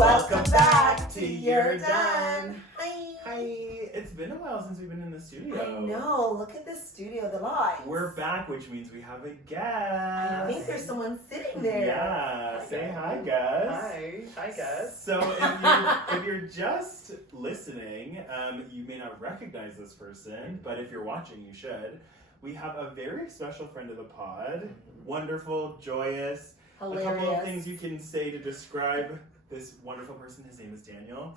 Welcome back to URDONE. Hi. Hi. It's been a while since we've been in the studio. I know. Look at this studio, the lights. We're back, which means we have a guest. I think there's someone sitting there. Yeah. Say hi, Gus. Hi. Hi, Gus. So if you're just listening, you may not recognize this person, but if you're watching, you should. We have a very special friend of the pod. Wonderful, joyous. Hilarious. A couple of things you can say to describe this wonderful person. His name is Daniel.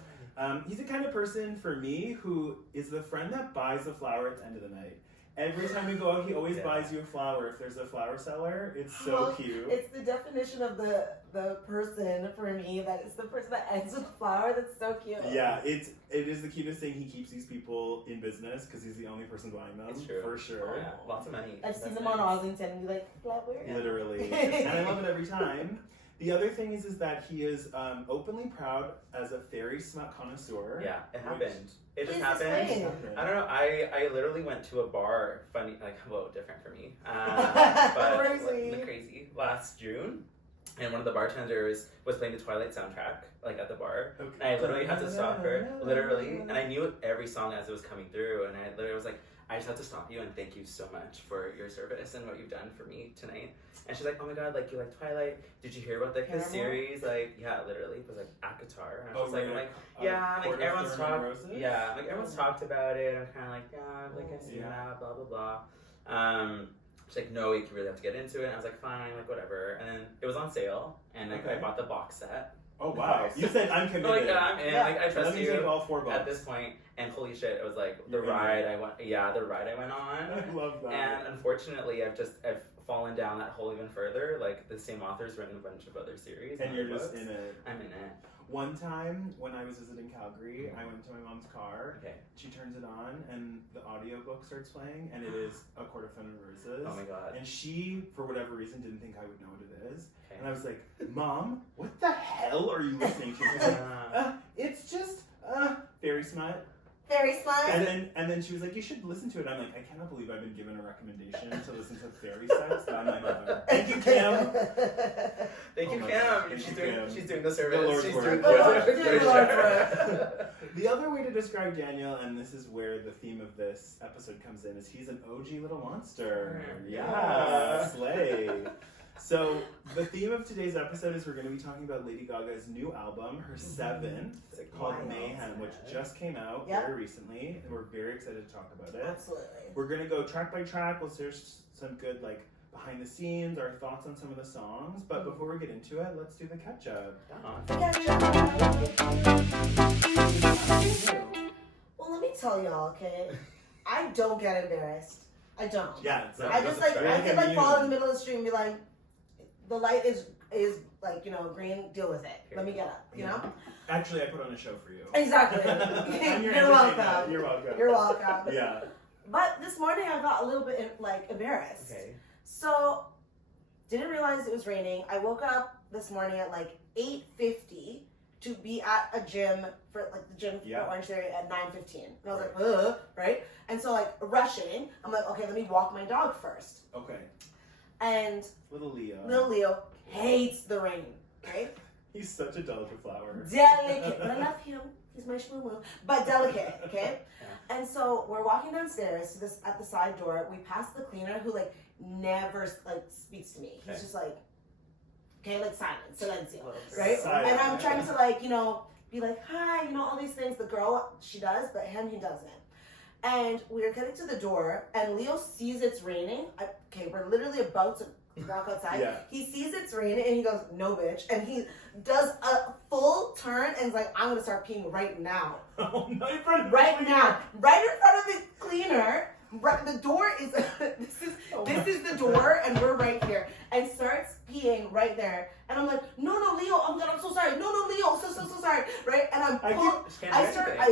He's the kind of person, for me, who is the friend that buys a flower at the end of the night. Every time we go out, he always buys you a flower. If there's a flower seller, it's so cute. It's the definition of the person for me, that it's the person that ends with a flower. That's so cute. Yeah, it is the cutest thing. He keeps these people in business because he's the only person buying them. It's true. For sure. Yeah, lots of money. I've seen them on Ossington and be like, flower. Yeah. Literally. And I love it every time. The other thing is that he is openly proud as a fairy smut connoisseur. Yeah, it happened. It just Please happened. explain. I don't know. I literally went to a bar. Funny, like, well, different for me. But crazy. Last June, and one of the bartenders was playing the Twilight soundtrack, like at the bar. Okay. And I literally had to stop her, literally. And I knew every song as it was coming through. And I literally was like, I just have to stop you and thank you so much for your service and what you've done for me tonight. And she's like, oh my god, like, you like Twilight? Did you hear about like this series? Like, yeah, literally, it was like Akatar. And I was like, yeah, like everyone's talked. Yeah, like everyone's talked about it. I'm kind of like, yeah, like I've seen that, blah blah blah. She's like, no, you really have to get into it. And I was like, fine, like whatever. And then it was on sale, and like I bought the box set. Oh wow! You said I'm committed. Like, I'm in. Like I trust Let me you. take all $4 At this point, and holy shit, it was like the ride I went. Yeah, the ride I went on. I love that. And unfortunately, I've fallen down that hole even further. Like the same author's written a bunch of other series. And you're just books. in it. I'm in it. One time when I was visiting Calgary, I went to my mom's car. Okay. She turns it on, and the audiobook starts playing, and it is A Court of Thunder and Roses. Oh my god. And she, for whatever reason, didn't think I would know what it is. Okay. And I was like, Mom, what the hell are you listening to? She's like, it's just fairy smut. Fairy smut. And then she was like, you should listen to it. I'm like, I cannot believe I've been given a recommendation to listen to fairy sex by my mother. Thank you, Kim. Thank you, Kim. Thank She's you, doing. Kim. She's doing the service. She's Lord's doing work. the work. The other way to describe Daniel, and this is where the theme of this episode comes in, is he's an OG little monster. Yeah, slay. So the theme of today's episode is we're going to be talking about Lady Gaga's new album, her 7th, called Mayhem, which just came out very recently, and we're very excited to talk about it. Absolutely. We're going to go track by track. We'll share some good behind the scenes, our thoughts on some of the songs. But before we get into it, let's do the catch-up. Well, let me tell y'all, okay? I don't get embarrassed. I don't. Yeah, I just I could fall in the middle of the street and be like, the light is like, green, deal with it. Let me get up, you know? Actually, I put on a show for you. Exactly. You're welcome. You're welcome. You're welcome. Yeah. But this morning I got a little bit embarrassed. Okay. So, didn't realize it was raining. I woke up this morning at 8:50 to be at a gym for the gym for Orange Theory at 9:15. And I was like, ugh, right? And so rushing, I'm like, okay, let me walk my dog first. Okay. And Little Leo hates the rain, right? He's such a delicate flower. Delicate. But I love him. He's my shmoo, but delicate, okay? Yeah. And so we're walking downstairs to at the side door. We pass the cleaner who never speaks to me. He's just silent, silencio, right? Silent. And I'm trying to be like, hi, all these things. The girl, she does, but him, he doesn't. And we're getting to the door, and Leo sees it's raining. We're literally about to walk outside. Yeah. He sees it's raining, and he goes, no, bitch. And he does a full turn, and is like, I'm going to start peeing right now. Oh, no, in front of Right now. Right in front of the cleaner. Right, the door is, this is the door, and we're right here. And starts peeing right there. And I'm like, no, Leo, I'm so sorry. No, Leo, so sorry. Right? And I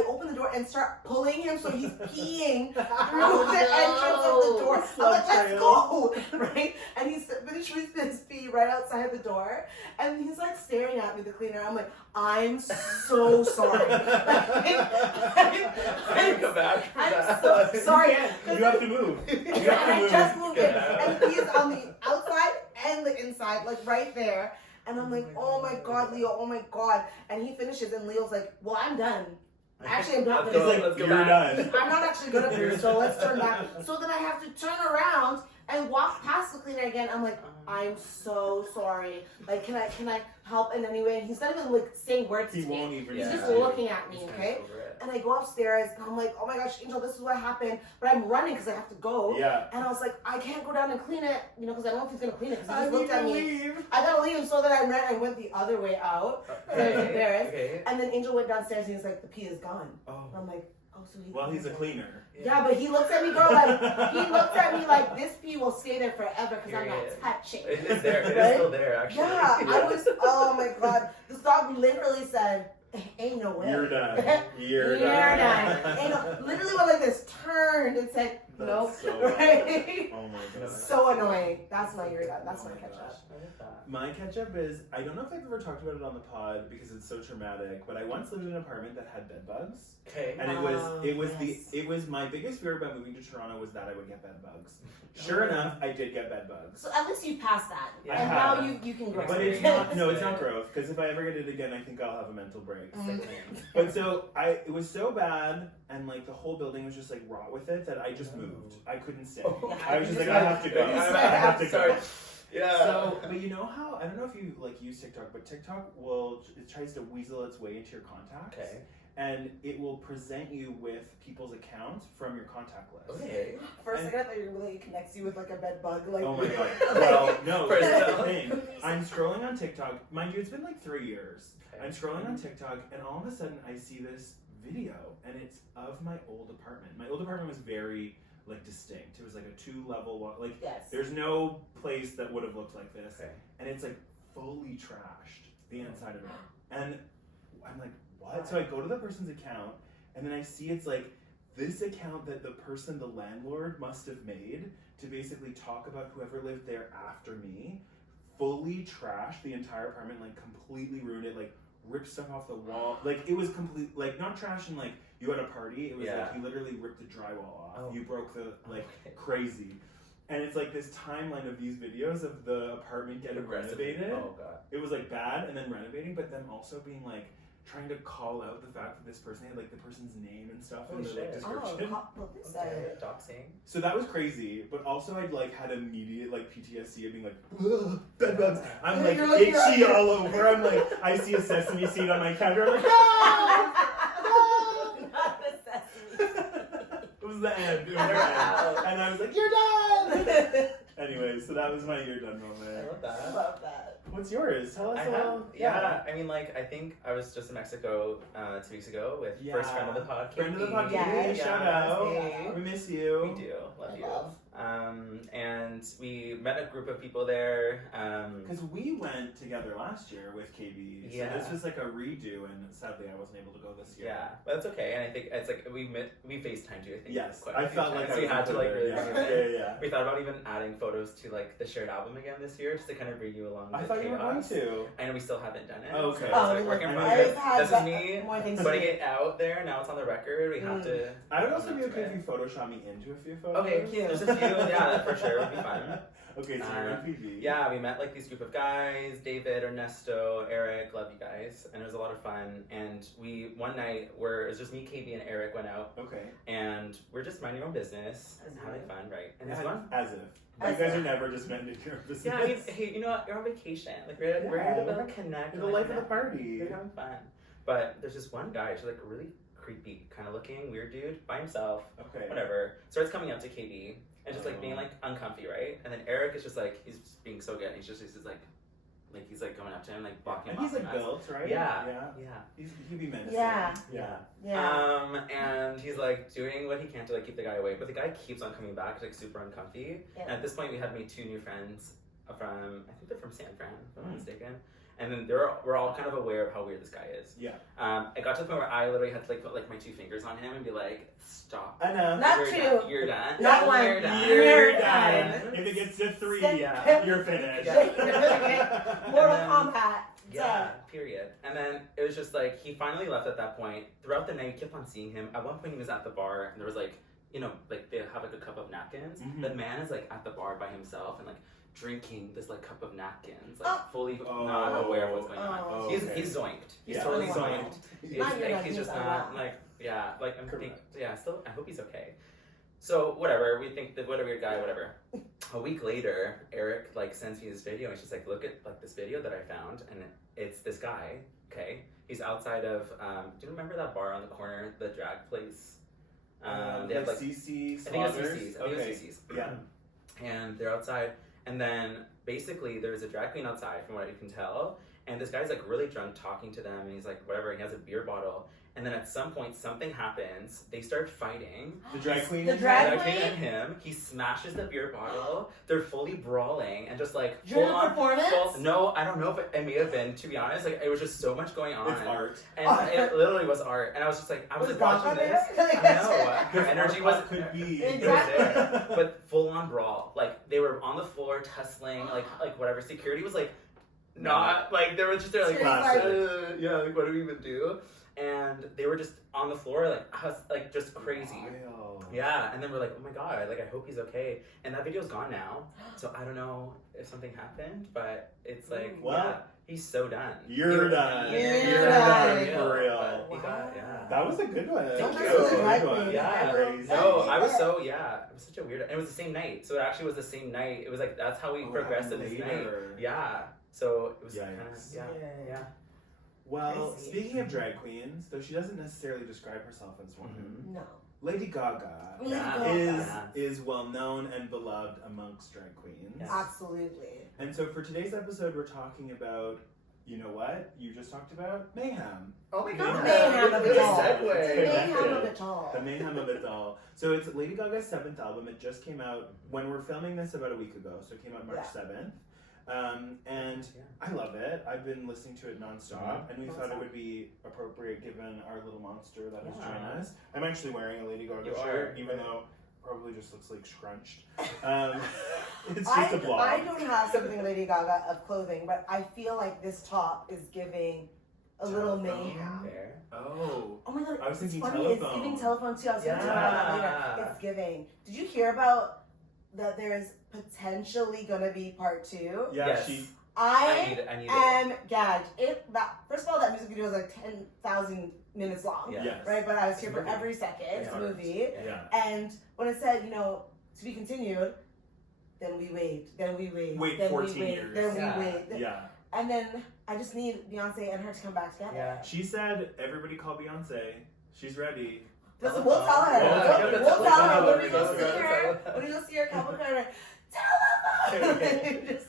open the door and start pulling him so he's peeing through the entrance of the door. I'm like, let's go. Right? And he's finished his pee right outside the door. And he's staring at me, the cleaner. I'm like, I'm so sorry. Come back. I'm so sorry. You have to move. I just moved in. And he's on the outside and the inside, right there. And I'm like, oh my God, Leo, oh my God. And he finishes and Leo's like, well, I'm done. Actually, I'm not Let's gonna go, let's go You're back. done. I'm not actually good at this, so let's turn back. So then I have to turn around and walk past the cleaner again. I'm like, I'm so sorry. Like, can I help in any way? And he's not even like saying words He to me. won't even. He's Yeah. just looking at me, He's kinda okay? over it. And I go upstairs and I'm like, oh my gosh, Angel, this is what happened. But I'm running because I have to go. Yeah. And I was like, I can't go down and clean it, you know, because I don't know if he's gonna clean it. Because he I just need looked at to me. leave. I gotta leave him, so then I ran and went the other way out. I was embarrassed. Okay. And then Angel went downstairs and he's like, the pee is gone. Oh. And I'm like, oh, so he. Well, he's a cleaner. Yeah, but he looks at me, girl, like, he looks at me like this pee will stay there forever because I'm Period. not touching. It is there. It is Right? still there, actually. Yeah, I was, oh my God. This dog literally said, ain't no way. You're done. You're You're done. done. Ain't no, literally went like this, turned and said, nope. That's so Right? Oh my God. So annoying. That's my you're done. That's Oh my my ketchup. I like that. My ketchup is, I don't know if I've ever talked about it on the pod because it's so traumatic, but I once lived in an apartment that had bed bugs. Okay. And Yes. it was my biggest fear about moving to Toronto was that I would get bed bugs. Sure enough, I did get bed bugs. So at least you passed that. Yeah. And I now have. you can grow. But it's not, no, it's not growth, because if I ever get it again, I think I'll have a mental break. But so, it was so bad, and like the whole building was just like rot with it, that I just moved. I couldn't stay. Yeah, I was you just like, just I have to go. you just I have to Sorry. go. Yeah. So, but you know how, I don't know if you like use TikTok, but TikTok it tries to weasel its way into your contacts. Okay. And it will present you with people's accounts from your contact list. Okay. First thing I thought you were really connects you with like a bed bug. Like, Oh my God. like- Well, no, First that's of the all. thing. I'm scrolling on TikTok. Mind you, it's been like 3 years. Okay. I'm scrolling on TikTok, and all of a sudden I see this video, and it's of my old apartment. My old apartment was very like distinct. It was like a 2-level, like Yes. there's no place that would have looked like this. Okay. And it's like fully trashed, the inside of it. And I'm like, what? So I go to the person's account, and then I see it's like this account that the landlord must have made to basically talk about whoever lived there after me, fully trashed the entire apartment, like completely ruined it, like ripped stuff off the wall. Like it was complete, like not trash and like you had a party. It was like you literally ripped the drywall off. Oh. You broke the, like crazy. And it's like this timeline of these videos of the apartment getting renovated. Oh God. It was like bad and then renovating, but then also being like trying to call out the fact that this person had like the person's name and stuff in Holy the like, shit. description. Well, this Okay. Doxing. So that was crazy, but also I'd like had immediate like PTSD of being like, ugh, bed bugs. I'm like You're like, itchy you're- all over. I'm like, I see a sesame seed on my counter. I'm like, no! Not the sesame. It was the end. It was the end. And I was like, you're done! Anyway, so that was my you're done I moment. love that. I love that. What's yours? Tell us I a little. have, yeah, I mean, like, I think I was just in Mexico 2 weeks ago with first friend of the pod, Friend of the Katie. pod, Yes, Katie, shout out. yes. We miss you. We do, love I you. love. And we met a group of people there. Because we went together last year with KB. So Yeah. this was like a redo, and sadly I wasn't able to go this year. Yeah, but it's okay. And I think it's like we FaceTimed you. I think Yes, quite I a few felt like times. I We was had to like included, really. yeah. bring it in. Yeah. We thought about even adding photos to like the shared album again this year, just to kind of bring you along. I with thought you were going chaos. to. And we still haven't done it. Okay. So it's like working in progress. I've had This is me more things to putting do. it out there. Now it's on the record. We have to. I would also own be up to okay it. if you Photoshop me into a few photos. Okay, Cute. there's a few. Yeah, that for sure would be fun. Okay, so you're on PV. Yeah, we met like these group of guys, David, Ernesto, Eric, love you guys, and it was a lot of fun. And we one night it was just me, KB, and Eric went out, Okay. and we're just minding our own business and As having if. fun, right? And As it's fun. if. You As guys if. are never just meant to your business. Yeah, I mean, hey, you know what? You're on vacation. Like we're Yeah, able to connect. You're the and, life like, of the party. We're having fun. But there's this one guy, she's like a really creepy kind of looking, weird dude by himself. Okay. Whatever. Starts coming up to KB and just like being like uncomfy, right? And then Eric is just like he's just being so good. And he's just he's like going up to him, like blocking And him he's off like him. built, right? Yeah. Yeah. Yeah. He'd be menacing. Yeah. Yeah. Yeah. And he's like doing what he can to like keep the guy away, but the guy keeps on coming back, like super uncomfy. Yeah. And at this point, we had made 2 new friends from I think they're from San Fran, if I'm not mistaken. And then we're all kind of aware of how weird this guy is. Yeah. It got to the point where I literally had to like put like my 2 fingers on him and be like, stop. Enough. Not You're 2. done. You're done. Not 1. You're done. You're done. done. If it gets to 3, Yeah. you're finished. Mortal then- Kombat. Yeah, period. And then it was just like he finally left at that point. Throughout the night, we kept on seeing him. At one point, he was at the bar, and there was like, you know, like they have like a cup of napkins. Mhm. The man is like at the bar by himself and like drinking this like cup of napkins, like fully not aware of what's going on. Oh, He's okay. zoinked. He's Yeah. totally Zoinked. zoinked. Not your He's just nephew, not but like like I'm Correct. still I hope he's okay. So whatever, we think that what a weird guy, whatever. A week later, Eric like sends me this video and she's like, look at like this video that I found, and it's this guy. Okay, he's outside of do you remember that bar on the corner, the drag place? They have like CC I think it was Slaughters? CC's. I think it was CC's. Yeah. And they're outside, and then basically there's a drag queen outside, from what you can tell, and this guy's like really drunk talking to them, and he's like whatever, he has a beer bottle, and then at some point something happens, they start fighting. The drag queen. The drag queen? And him, he smashes the beer bottle, they're fully brawling, and just like During full the on performance? no, I don't know if it may have been, to be honest, like it was just so much going on. It's art. And it literally was art, and I was just like, I was Was like watching Gaga this. there? I know, her energy was could be. Exactly. but full on brawl. Like they were on the floor tussling, like whatever. Security was like not like they were just there like Classic. yeah, like what do we even do? And they were just on the floor like just crazy. Wild. Yeah, and then we're like, oh my god, like I hope he's okay. And that video's gone now, so I don't know if something happened, but it's like, Well, yeah, he's so done. You're done. You're done. For real. But he got, yeah. That was a good one. Thank That you. was a good Drag one. queen. Yeah. Crazy. No, I was so, yeah, it was such a weird, and it was the same night, so it actually was the same night. It was like, that's how we progressed to this night. later. Yeah, so it was kind of, Yikes. yeah. Well, Crazy. speaking of drag queens, though she doesn't necessarily describe herself as one, No. Lady Gaga Lady Yeah. Gaga. is well known and beloved amongst drag queens. Yes. Absolutely. And so for today's episode, we're talking about, you know what you just talked about? Mayhem. Oh my god. Mayhem of it all. Segue. Mayhem of it all. The mayhem of it all. So it's Lady Gaga's 7th album. It just came out when we're filming this about a week ago. So it came out March 7th. And I love it. I've been listening to it nonstop, and we thought it would be appropriate given our little monster that has joined us. I'm actually wearing a Lady Gaga shirt, even though it probably just looks like scrunched. It's just a blob. I don't have something Lady Gaga of clothing, but I feel like this top is giving a little mayhem. Fair. Oh. Oh my god, I was it's thinking funny. telephone. It's giving telephone too. I was going to talk about that later. It's giving. Did you hear about that there's potentially going to be part 2? Yeah, Yes. I need it. am gagged. First of all, that music video is like 10,000 minutes long. Yeah. Yes. Right? But I was here It's a for movie. every second. It's a movie. Yeah. And when it said, to be continued, then we wait, then we wait, Wait then 14 we wait, years. then Yeah. we wait. Yeah. And then I just need Beyonce and her to come back together. Yeah. She said, everybody call Beyonce. She's ready. Listen, we'll tell her. Yeah. We'll tell her when we go Telephone. see her. When we go see her, couple her. Telephone. Just-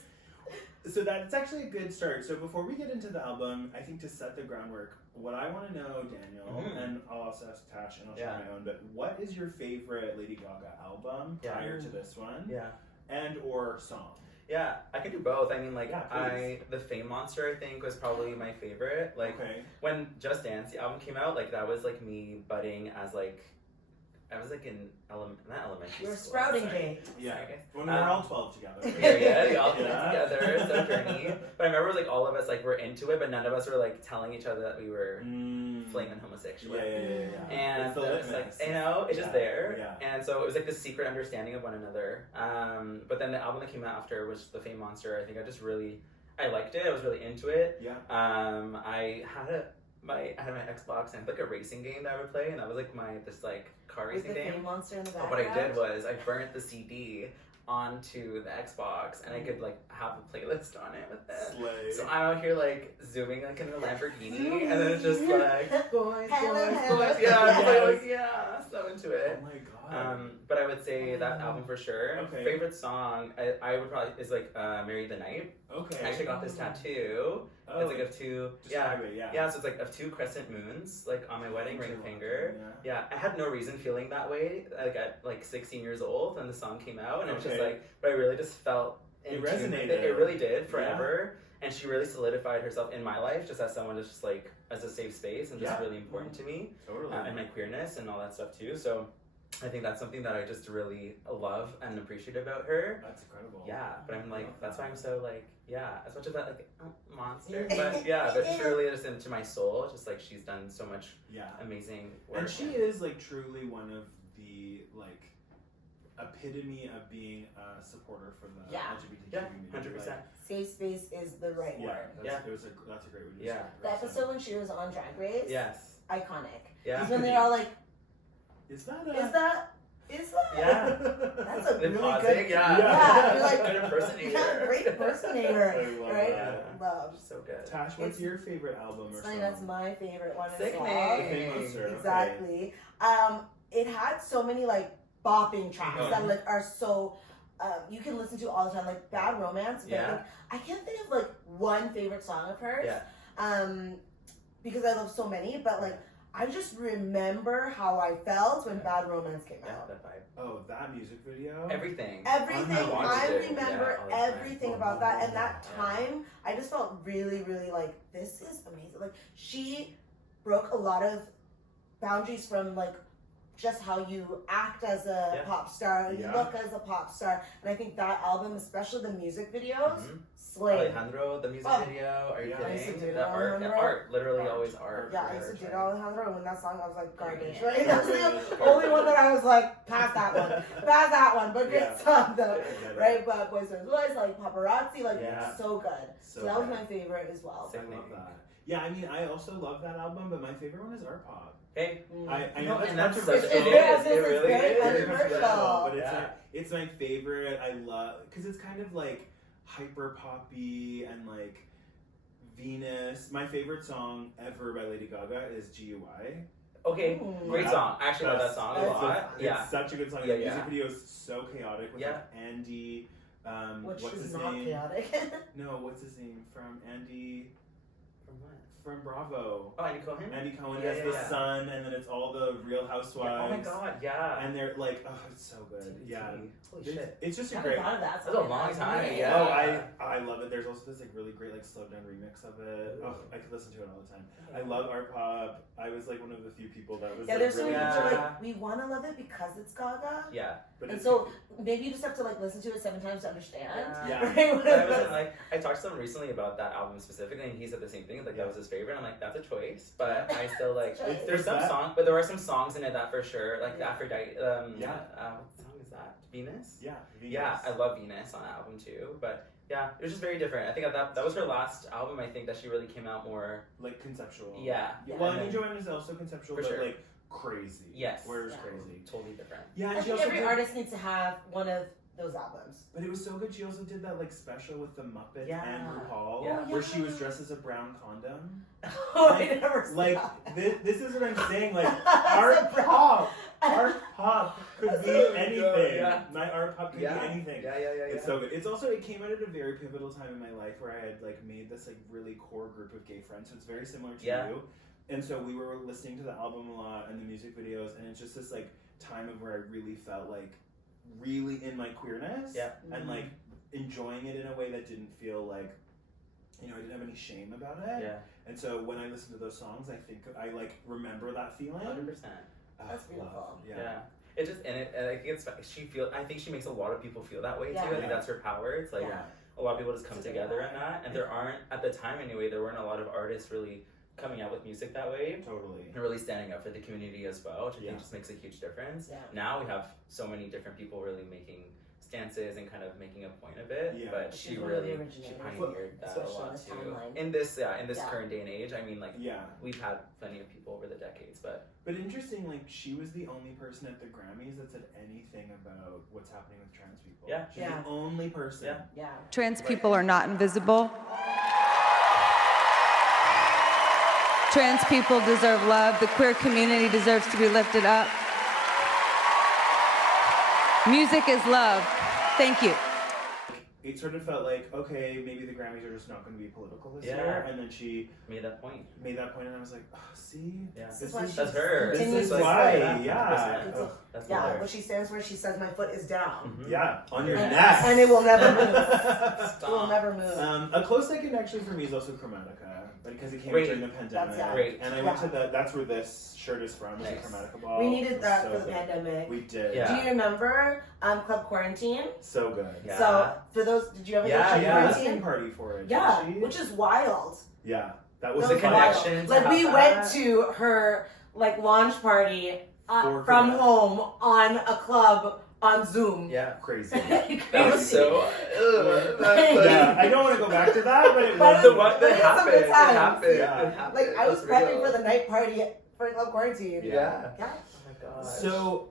So that's actually a good start. So before we get into the album, I think to set the groundwork, what I want to know, Daniel, and I'll also ask Tash and I'll share my own, but what is your favorite Lady Gaga album prior to this one? Yeah. And or song? Yeah, I can do both. I mean, like, Yeah, the Fame Monster, I think, was probably my favorite. Like, Okay. when Just Dance, the album came out, like, that was, like, me budding as, like, I was, like, in not elementary Your school. sprouting sorry. day. Yeah. Sorry, guys. When we were all 12 together. Yeah, we all did it Yeah. together, so journey. But I remember, like, all of us, like, were into it, but none of us were, like, telling each other that we were flaming homosexual. Yeah. And It's the it's like, litmus. it's just there. Yeah. And so it was like this secret understanding of one another. But then the album that came out after was The Fame Monster. I think I liked it. I was really into it. Yeah. I had my Xbox and like a racing game that I would play, and that was like this car With racing the game. Fame Monster in the But background. what I did was I burnt the CD onto the Xbox, and I could like have a playlist on it with it. Slay. So I'm out here like zooming like in a Lamborghini, and then it's just like boys, yeah, Yes. yeah, so into it. Oh my god. But I would say that album for sure. Okay. Favorite song, I would probably is like "Marry the Night." Okay. I actually got this tattoo. Oh, It's like of two, describe it, yeah. yeah. So it's like of two crescent moons, like on my wedding ring finger. Yeah, I had no reason feeling that way. Like at like 16 years old, when the song came out, and I was just Okay. like, but I really just felt It in tune with resonated. It really did forever. And she really solidified herself in my life, just as someone just like as a safe space and just Yeah. really important to me, Totally. and my queerness and all that stuff too. So I think that's something that I just really love and appreciate about her. That's incredible. Yeah, but I'm like, that's why I'm so like, yeah, as much as that like monster, but yeah, but truly just into my soul, just like she's done so much Yeah. amazing work. And she is like truly one of the like epitome of being a supporter for the Yeah. LGBTQ community. 100%. Like, Safe space is the right yeah, word. that's a great way to Yeah. describe it. The episode when she was on Drag Race, Yes. iconic. Yeah. Is when they're all like, Is that is that? Yeah. That's a The really pausing, good. yeah. Yeah, you're like, Good impersonator. yeah, great impersonator. I love Right? that. Love. So good. Tash, what's It's- your favorite album or It's song? funny, that's my favorite one as Sickening. well. The Famous, okay. Exactly. It had so many like bopping tracks that like are so you can listen to all the time, like Bad Romance. But Yeah. I can't think of like one favorite song of hers. Yeah. Because I love so many, but like I just remember how I felt when Bad Romance came Yeah, out. that vibe. Oh, that music video? Everything. Everything, I wanted I it. remember Yeah, all the time. everything about that, and that Yeah. time, I just felt really, really like, this is amazing. Like, she broke a lot of boundaries from, like, just how you act as a Yeah. pop star, you Yeah. look as a pop star, and I think that album, especially the music videos, Mhm. slayed. Alejandro, the music Oh. video. Are you Yeah. I used to kidding? do The art, Alejandro. art, literally Art. always art. Yeah, I for used to her, do right? Alejandro, and when that song, I was like, garbage, Yeah. right? That's the only one that I was like, pass that one, but great Yeah. song though. I get it. Right, but Boys and Boys, like Paparazzi, like Yeah. so good. So that was my favorite as well. I love that. Yeah, I mean, I also love that album, but my favorite one is Art Pop. Hey, Mm. I No, know and that's that's controversial. such- it Yeah, is. It it's really very is. controversial. But it's Yeah. like, it's my favorite. I love because it's kind of like hyper poppy and like Venus. My favorite song ever by Lady Gaga is GUI. okay, Mm. great Yeah. song. I actually love that That's- song a that's lot. It's Yeah. such a good song. Yeah, the music yeah. video is so chaotic with Yeah. like Andy. Which What's is his not name? chaotic. No, what's his name from Andy From what? from Bravo. Oh, Andy Cohen? Andy Cohen Yeah, has yeah, the yeah. son, and then it's all the Real Housewives. Yeah, oh my god, yeah. And they're like, oh, it's so good. Yeah, Holy it's, shit. it's just I a haven't great. thought of that. That's a long time, yeah. Oh, I love it. There's also this like really great like slowed down remix of it. Oh, I could listen to it all the time. I love art pop. I was like one of the few people that was Yeah, like, there's so really many Yeah. people into it. like we want to love it because it's Gaga, Yeah. But and it's so maybe you just have to like listen to it 7 times to understand. Yeah. Right? But I wasn't like, I talked to him recently about that album specifically, and he said the same thing. Like that was his favorite. I'm like, that's a choice, but I still like. Choice. There's some that. song, but there are some songs in it that for sure, like Yeah. Aphrodite. Yeah. What song is that? Venus. yeah, Yeah, I love Venus on that album too, but yeah, it was just very different. I think that was her last album. I think that she really came out more. like conceptual. Yeah. Well, I And mean, then- Joanne is also conceptual, For but sure. like crazy. Yes. Where it's Yeah. crazy. Totally different. Yeah, I and she think also every did, artist needs to have one of those albums. But it was so good. She also did that like special with the Muppets Yeah. and RuPaul, Yeah. where she was dressed as a brown condom. Oh, I never saw Like that. this is what I'm saying. Like As art a brown- pop, art pop could be There we go, anything. yeah. My art pop could be anything. Yeah. It's so good. It's also it came out at a very pivotal time in my life where I had like made this like really core group of gay friends. So it's very similar to Yeah. you. And so we were listening to the album a lot and the music videos, and it's just this like time of where I really felt like really in my queerness. Yeah. And like enjoying it in a way that didn't feel like, you know, I didn't have any shame about it. Yeah. And so when I listen to those songs, I think I like remember that feeling. 100%. That's beautiful. Yeah. It just and I think I think she makes a lot of people feel that way too. Yeah. I think that's her power. It's like Yeah. a lot of people just come It's a together good in that, and there aren't at the time anyway. There weren't a lot of artists really coming out with music that way Totally. and really standing up for the community as well, which I Yeah. think just makes a huge difference. Yeah. Now we have so many different people really making stances and kind of making a point of it. Yeah. But She's she one of the really originators. pioneered that a Especially lot on this too. timeline. In this Yeah. current day and age, I mean, like Yeah. we've had plenty of people over the decades, but But interesting, like she was the only person at the Grammys that said anything about what's happening with trans people. Yeah. She's Yeah. the only person. Yeah. Yeah. Trans people are not invisible. Trans people deserve love. The queer community deserves to be lifted up. Music is love. Thank you. It sort of felt like, okay, maybe the Grammys are just not going to be political this Yeah. year. And then she made that point. made that point, and I was like, oh, see? Yeah. This This is why is, she That's her. this continues is to why, say yeah. that. Ugh. That's Yeah, her. what she stands for, she says my foot is down. Mhm. Yeah, on your And- neck. And it will never move. It will never move. A close second actually for me is also Chromatica, because it came out Great. during the pandemic. That's- Great. And I went to that's where this shirt is from, is Nice. the Chromatica ball. We It needed was that so for the good. pandemic. We did. Yeah. Do you remember Club Quarantine? So good. Yeah. So for those, did you ever Yeah, go to Club She yeah. had a Quarantine? listening party for it. Yeah, didn't she? which is wild. Yeah, that was That The was wild. connection to Like have we that. went to her like launch party For from her. home on a club on Zoom. Yeah. Crazy. That was so. Yeah, I don't want to go back to that, but it But was The one But that it's some happened. good It times. happened. Yeah. It happened. Like, I was It's prepping real. for the night party for Love Quarantine. Yeah. Yeah. Oh my gosh. So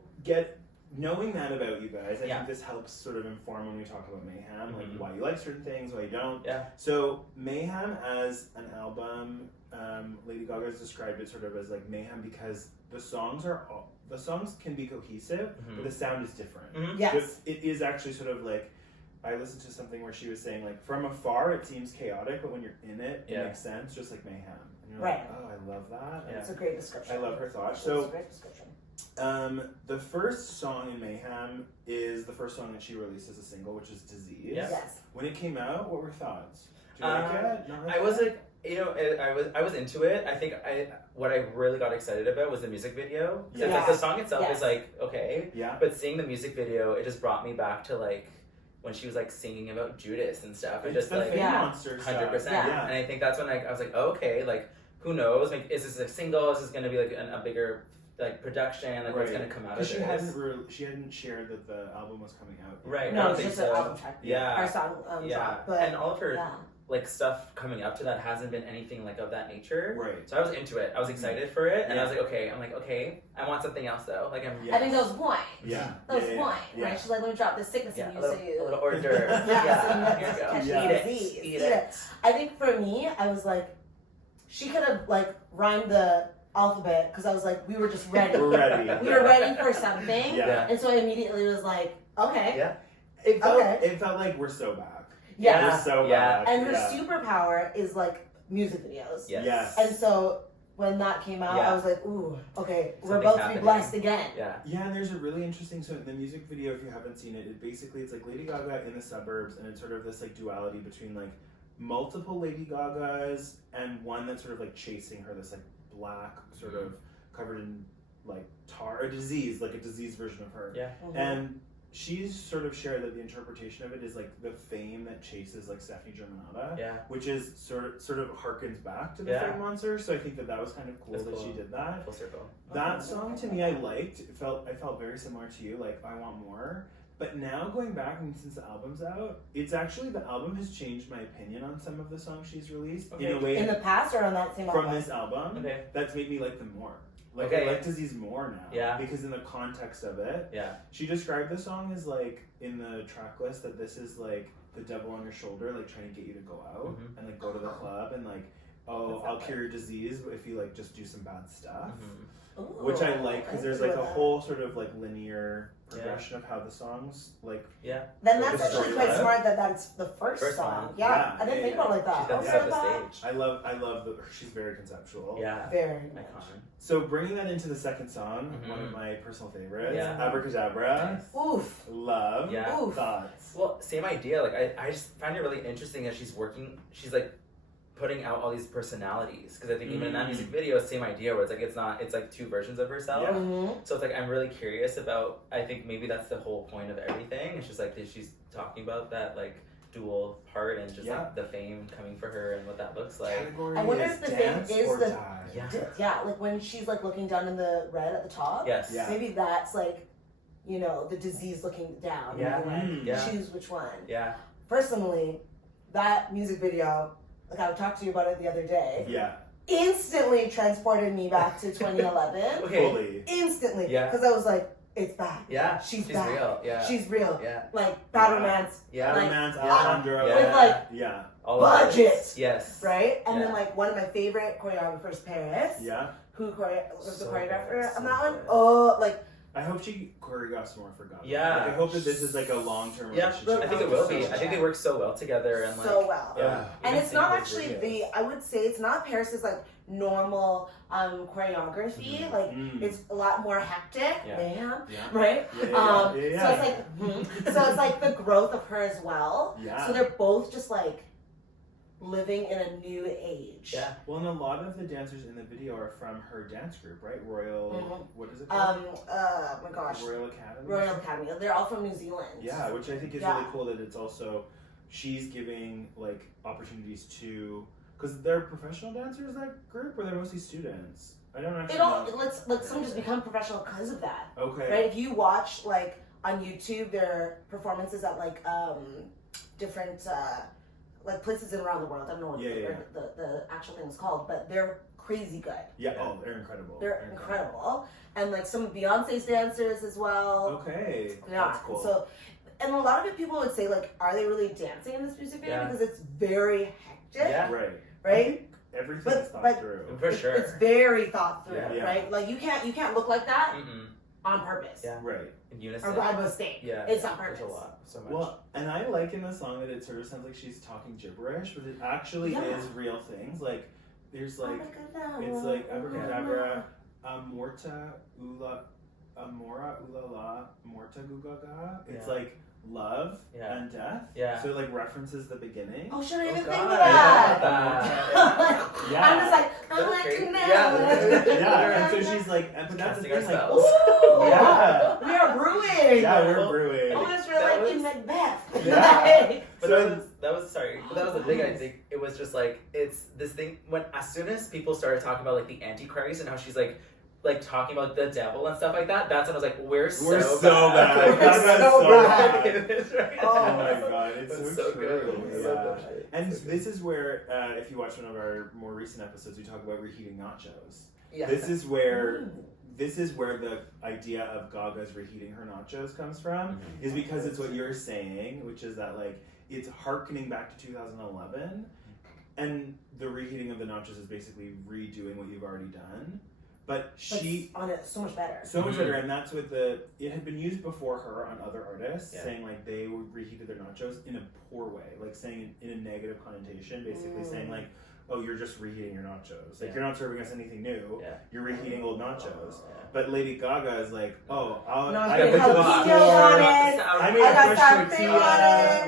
knowing that about you guys, I Yeah. think this helps sort of inform when we talk about Mayhem, like Mhm. why you like certain things, why you don't. Yeah. So Mayhem as an album, Lady Gaga has described it sort of as like Mayhem because the songs can be cohesive, but the sound is different. Mhm. Yes. It is actually sort of like, I listened to something where she was saying like from afar it seems chaotic, but when you're in it, it Yeah. makes sense, just like Mayhem. And you're Right. like, oh, I love that. Yeah. It's a great description. I love her thoughts. It's So a great description. the first song in Mayhem is the first song that she released as a single, which is Disease. Yeah. Yes. When it came out, what were your thoughts? Did you like it? Not like I was it? like, you know, I was into it. I think what I really got excited about was the music video. 'Cause it's like Yeah. the song itself Yes. is like okay, Yeah. but seeing the music video, it just brought me back to like when she was like singing about Judas and stuff, and It's just the like Fame Yeah. Monster stuff. 100%. Yeah. And I think that's when I was like, oh, okay, like who knows? Like, is this a single? Is this gonna be like a bigger like production? Like, what's Right. gonna come out of Because this? she hadn't shared that the album was coming out. yet. Right. I No, don't it's think just so. an album track. Yeah. Our song Yeah, track. But and all of her yeah. like stuff coming up to that hasn't been anything like of that nature. Right. So I was into it. I was excited for it, and I Yeah. was like, okay. I'm like, okay. I want something else though. Like I'm. Yeah. I think that was the point. Yeah. That was Yeah, the yeah, point, yeah. right? She's like, let me drop this sickness Yeah, in a you, little, so you. a little hors d'oeuvre. Yeah, Yeah, so you have here to you go. catch Yeah. the Eat disease. it. Eat Eat it. it. I think for me, I was like, she could have like rhymed the alphabet because I was like, we were just ready. We're ready. We were ready for something, Yeah. and so I immediately was like, okay, Yeah. It felt, Okay. it felt like we're so back. yeah. We're so Yeah. back. And her yeah. superpower is like music videos. Yes. Yes. And so when that came out, Yeah. I was like, ooh, okay, we're Something's about to happening. be blessed again. Yeah. Yeah, and there's a really interesting, so in the music video, if you haven't seen it, it's like Lady Gaga in the suburbs, and it's sort of this like duality between like multiple Lady Gagas and one that's sort of like chasing her, this like black sort of covered in like tar, a disease version of her. Yeah. Mhm. And she's sort of shared that the interpretation of it is like the fame that chases like Stephanie Germanotta, Yeah. which is sort of harkens back to the Yeah. Fame Monster. So I think that was kind of cool That's that cool. she did that. Full circle. That song to me I liked. I felt very similar to you, like I want more. But now going back and since the album's out, it's actually the album has changed my opinion on some of the songs she's released in a way In the past or on that same from album? this album Okay. that's made me like them more. Like Okay. I like Disease more now. Yeah. Because in the context of it, Yeah. she described the song as like in the track list that this is like the devil on your shoulder, like trying to get you to go out Mhm. and like go to the club and like, oh, That's I'll not cure your disease if you like just do some bad stuff. Mhm. Ooh, Which I like because I there's agree like a with that. whole sort of like linear progression of how the songs like. Yeah. Then the that's actually story quite of it. smart that that's the first First song. song. Yeah, Yeah, I didn't yeah, think about it like that. She's got Okay, to set the that. stage. I love the. She's very conceptual. Yeah. Very much. Icon. So bringing that into the second song, Mhm. one of my personal favorites, Yeah. Abracadabra. Nice. Oof. Love. Yeah. Oof. Thoughts. Well, same idea. Like I just find it really interesting that she's like putting out all these personalities because I think even in that music video, it's the same idea where it's like two versions of herself. Yeah. Mm-hmm. So it's like I'm really curious about. I think maybe that's the whole point of everything. It's just like that she's talking about that like dual part and just Yeah. like the fame coming for her and what that looks like. Category I wonder is if the thing dance is or the- die. Yeah. Yeah, like when she's like looking down in the red at the top. Yes. Yeah. Maybe that's like, you know, the disease looking down. Yeah. And like, Mm. Yeah. choose which one. Yeah. Personally, that music video, like I talked to you about it the other day, Yeah. instantly transported me back to 2011. Okay. Fully. Instantly. Yeah. Because I was like, it's back. Yeah. She's She's back. real. Yeah. She's real. Yeah. Like, Bad Yeah. Romance, Yeah. like, Romance, yeah. Alejandro. Yeah. with like Yeah. All of budget. it. Yes. right? And then Yeah. like one of my favorite choreographers, Paris, Yeah. who was the So choreographer good, on so that one. good. Oh, like I hope she choreographs more for Gaga. Yeah. Like, I hope that this is like a long-term Yeah. relationship. I think it will be. I think they work so well together and like. so well. Yeah. And Even it's not those actually videos. I would say it's not Paris's like normal choreography. Mhm. Like Mm. it's a lot more hectic, Yeah. mayhem, Yeah. right? Yeah, yeah, yeah, So yeah. it's like so it's like the growth of her as well. Yeah. So they're both just like living in a new age. Yeah. Well, and a lot of the dancers in the video are from her dance group, right? Royal. Mhm. What is it called? Oh my gosh. Royal Academy. Royal Academy. They're all from New Zealand. Yeah, which I think is Yeah. really cool that it's also she's giving like opportunities to because they're professional dancers that group or they're mostly students. I don't actually It all know. let's some just become professional because of that. Okay. Right? If you watch like on YouTube their performances at like different like places around the world. I don't know what the actual thing is called, but they're crazy good. Yeah. Oh, they're incredible. They're incredible. And like some of Beyonce's dancers as well. Okay. Yeah. That's cool. So, and a lot of people would say like, are they really dancing in this music video? Because it's very hectic. Yeah. Right. Right. Everything is thought through. For sure. It's very thought through. Yeah. Right. Like you can't look like that on purpose. Yeah. Right. In unison. Or by mistake. Yeah. It's on purpose. There's a lot. So much. Well, and I like in the song that it sort of sounds like she's talking gibberish, but it actually is real things. Like there's like it's like abracadabra, amorta ula, amora ulala, morta gugaga. It's like love and death. Yeah. So it like references the beginning. Oh, should I even think of God. that? Yeah. I'm just like, I'm That's like, great. no. Yeah, and so she's like, and but that's the Casting thing, like, ourselves. Ooh, yeah, we are brewing. yeah, we're brewing. Almost we're That like in was- Macbeth. Yeah. But So- that was the thing. I think it was just like it's this thing when as soon as people started talking about like the Antichrist and how she's like talking about the devil and stuff like that. That's when I was like, we're so bad. We're That's so so bad. bad. in this right Oh now. my god, it's That's so so good. true. It's Yeah. so good. And this is where, if you watch one of our more recent episodes, we talk about reheating nachos. Yeah. This is where the idea of Gaga's reheating her nachos comes from, is because it's what you're saying, which is that like it's harkening back to 2011, and the reheating of the nachos is basically redoing what you've already done. But she on it so much better. so much better, and that's what it had been used before her on other artists, saying like they reheated their nachos in a poor way, like saying in a negative connotation, basically saying like, oh, you're just reheating your nachos, like you're not serving us anything new, you're reheating old nachos. But Lady Gaga is like, oh, I put jalapeno on it. I made I got a sour fresh cream tortilla. on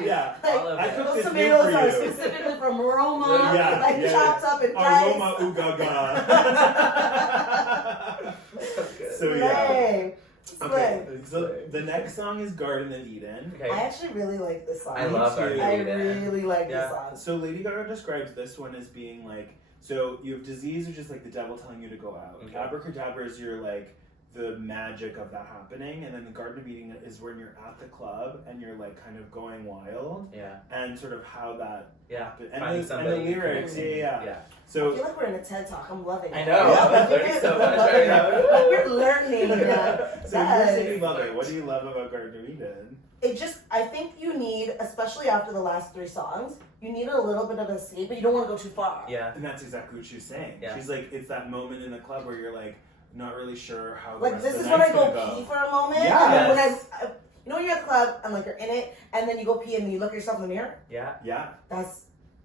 it. Yeah. Like, I cooked those this meal tomatoes for are you. specifically from Roma, chopped up in Aroma rice. ugaga. So yeah. Okay, so the next song is Garden of Eden. Okay. I actually really like this song. I love Garden of I Eden. really like this song. So Lady Gaga describes this one as being like, so you have disease, which is like the devil telling you to go out. Okay. Abracadabra is your like the magic of that happening, and then the Garden of Eden is when you're at the club and you're like kind of going wild. Yeah. And sort of how that happened. Finding And somebody the lyrics, yeah. So I feel like we're in a TED Talk. I'm loving it. I know. I'm learning so much right now. We're learning. So you're saying you love it. What do you love about Garden of Eden? I think you need, especially after the last 3 songs, you need a little bit of escape, but you don't want to go too far. Yeah. And that's exactly what she's saying. Yeah. She's like, it's that moment in the club where you're like, not really sure how the Like, rest this of is the when I night's go gonna pee for a moment. Yes. And then when you know, you're at the club and like you're in it, and then you go pee and you look at yourself in the mirror. Yeah. Yeah.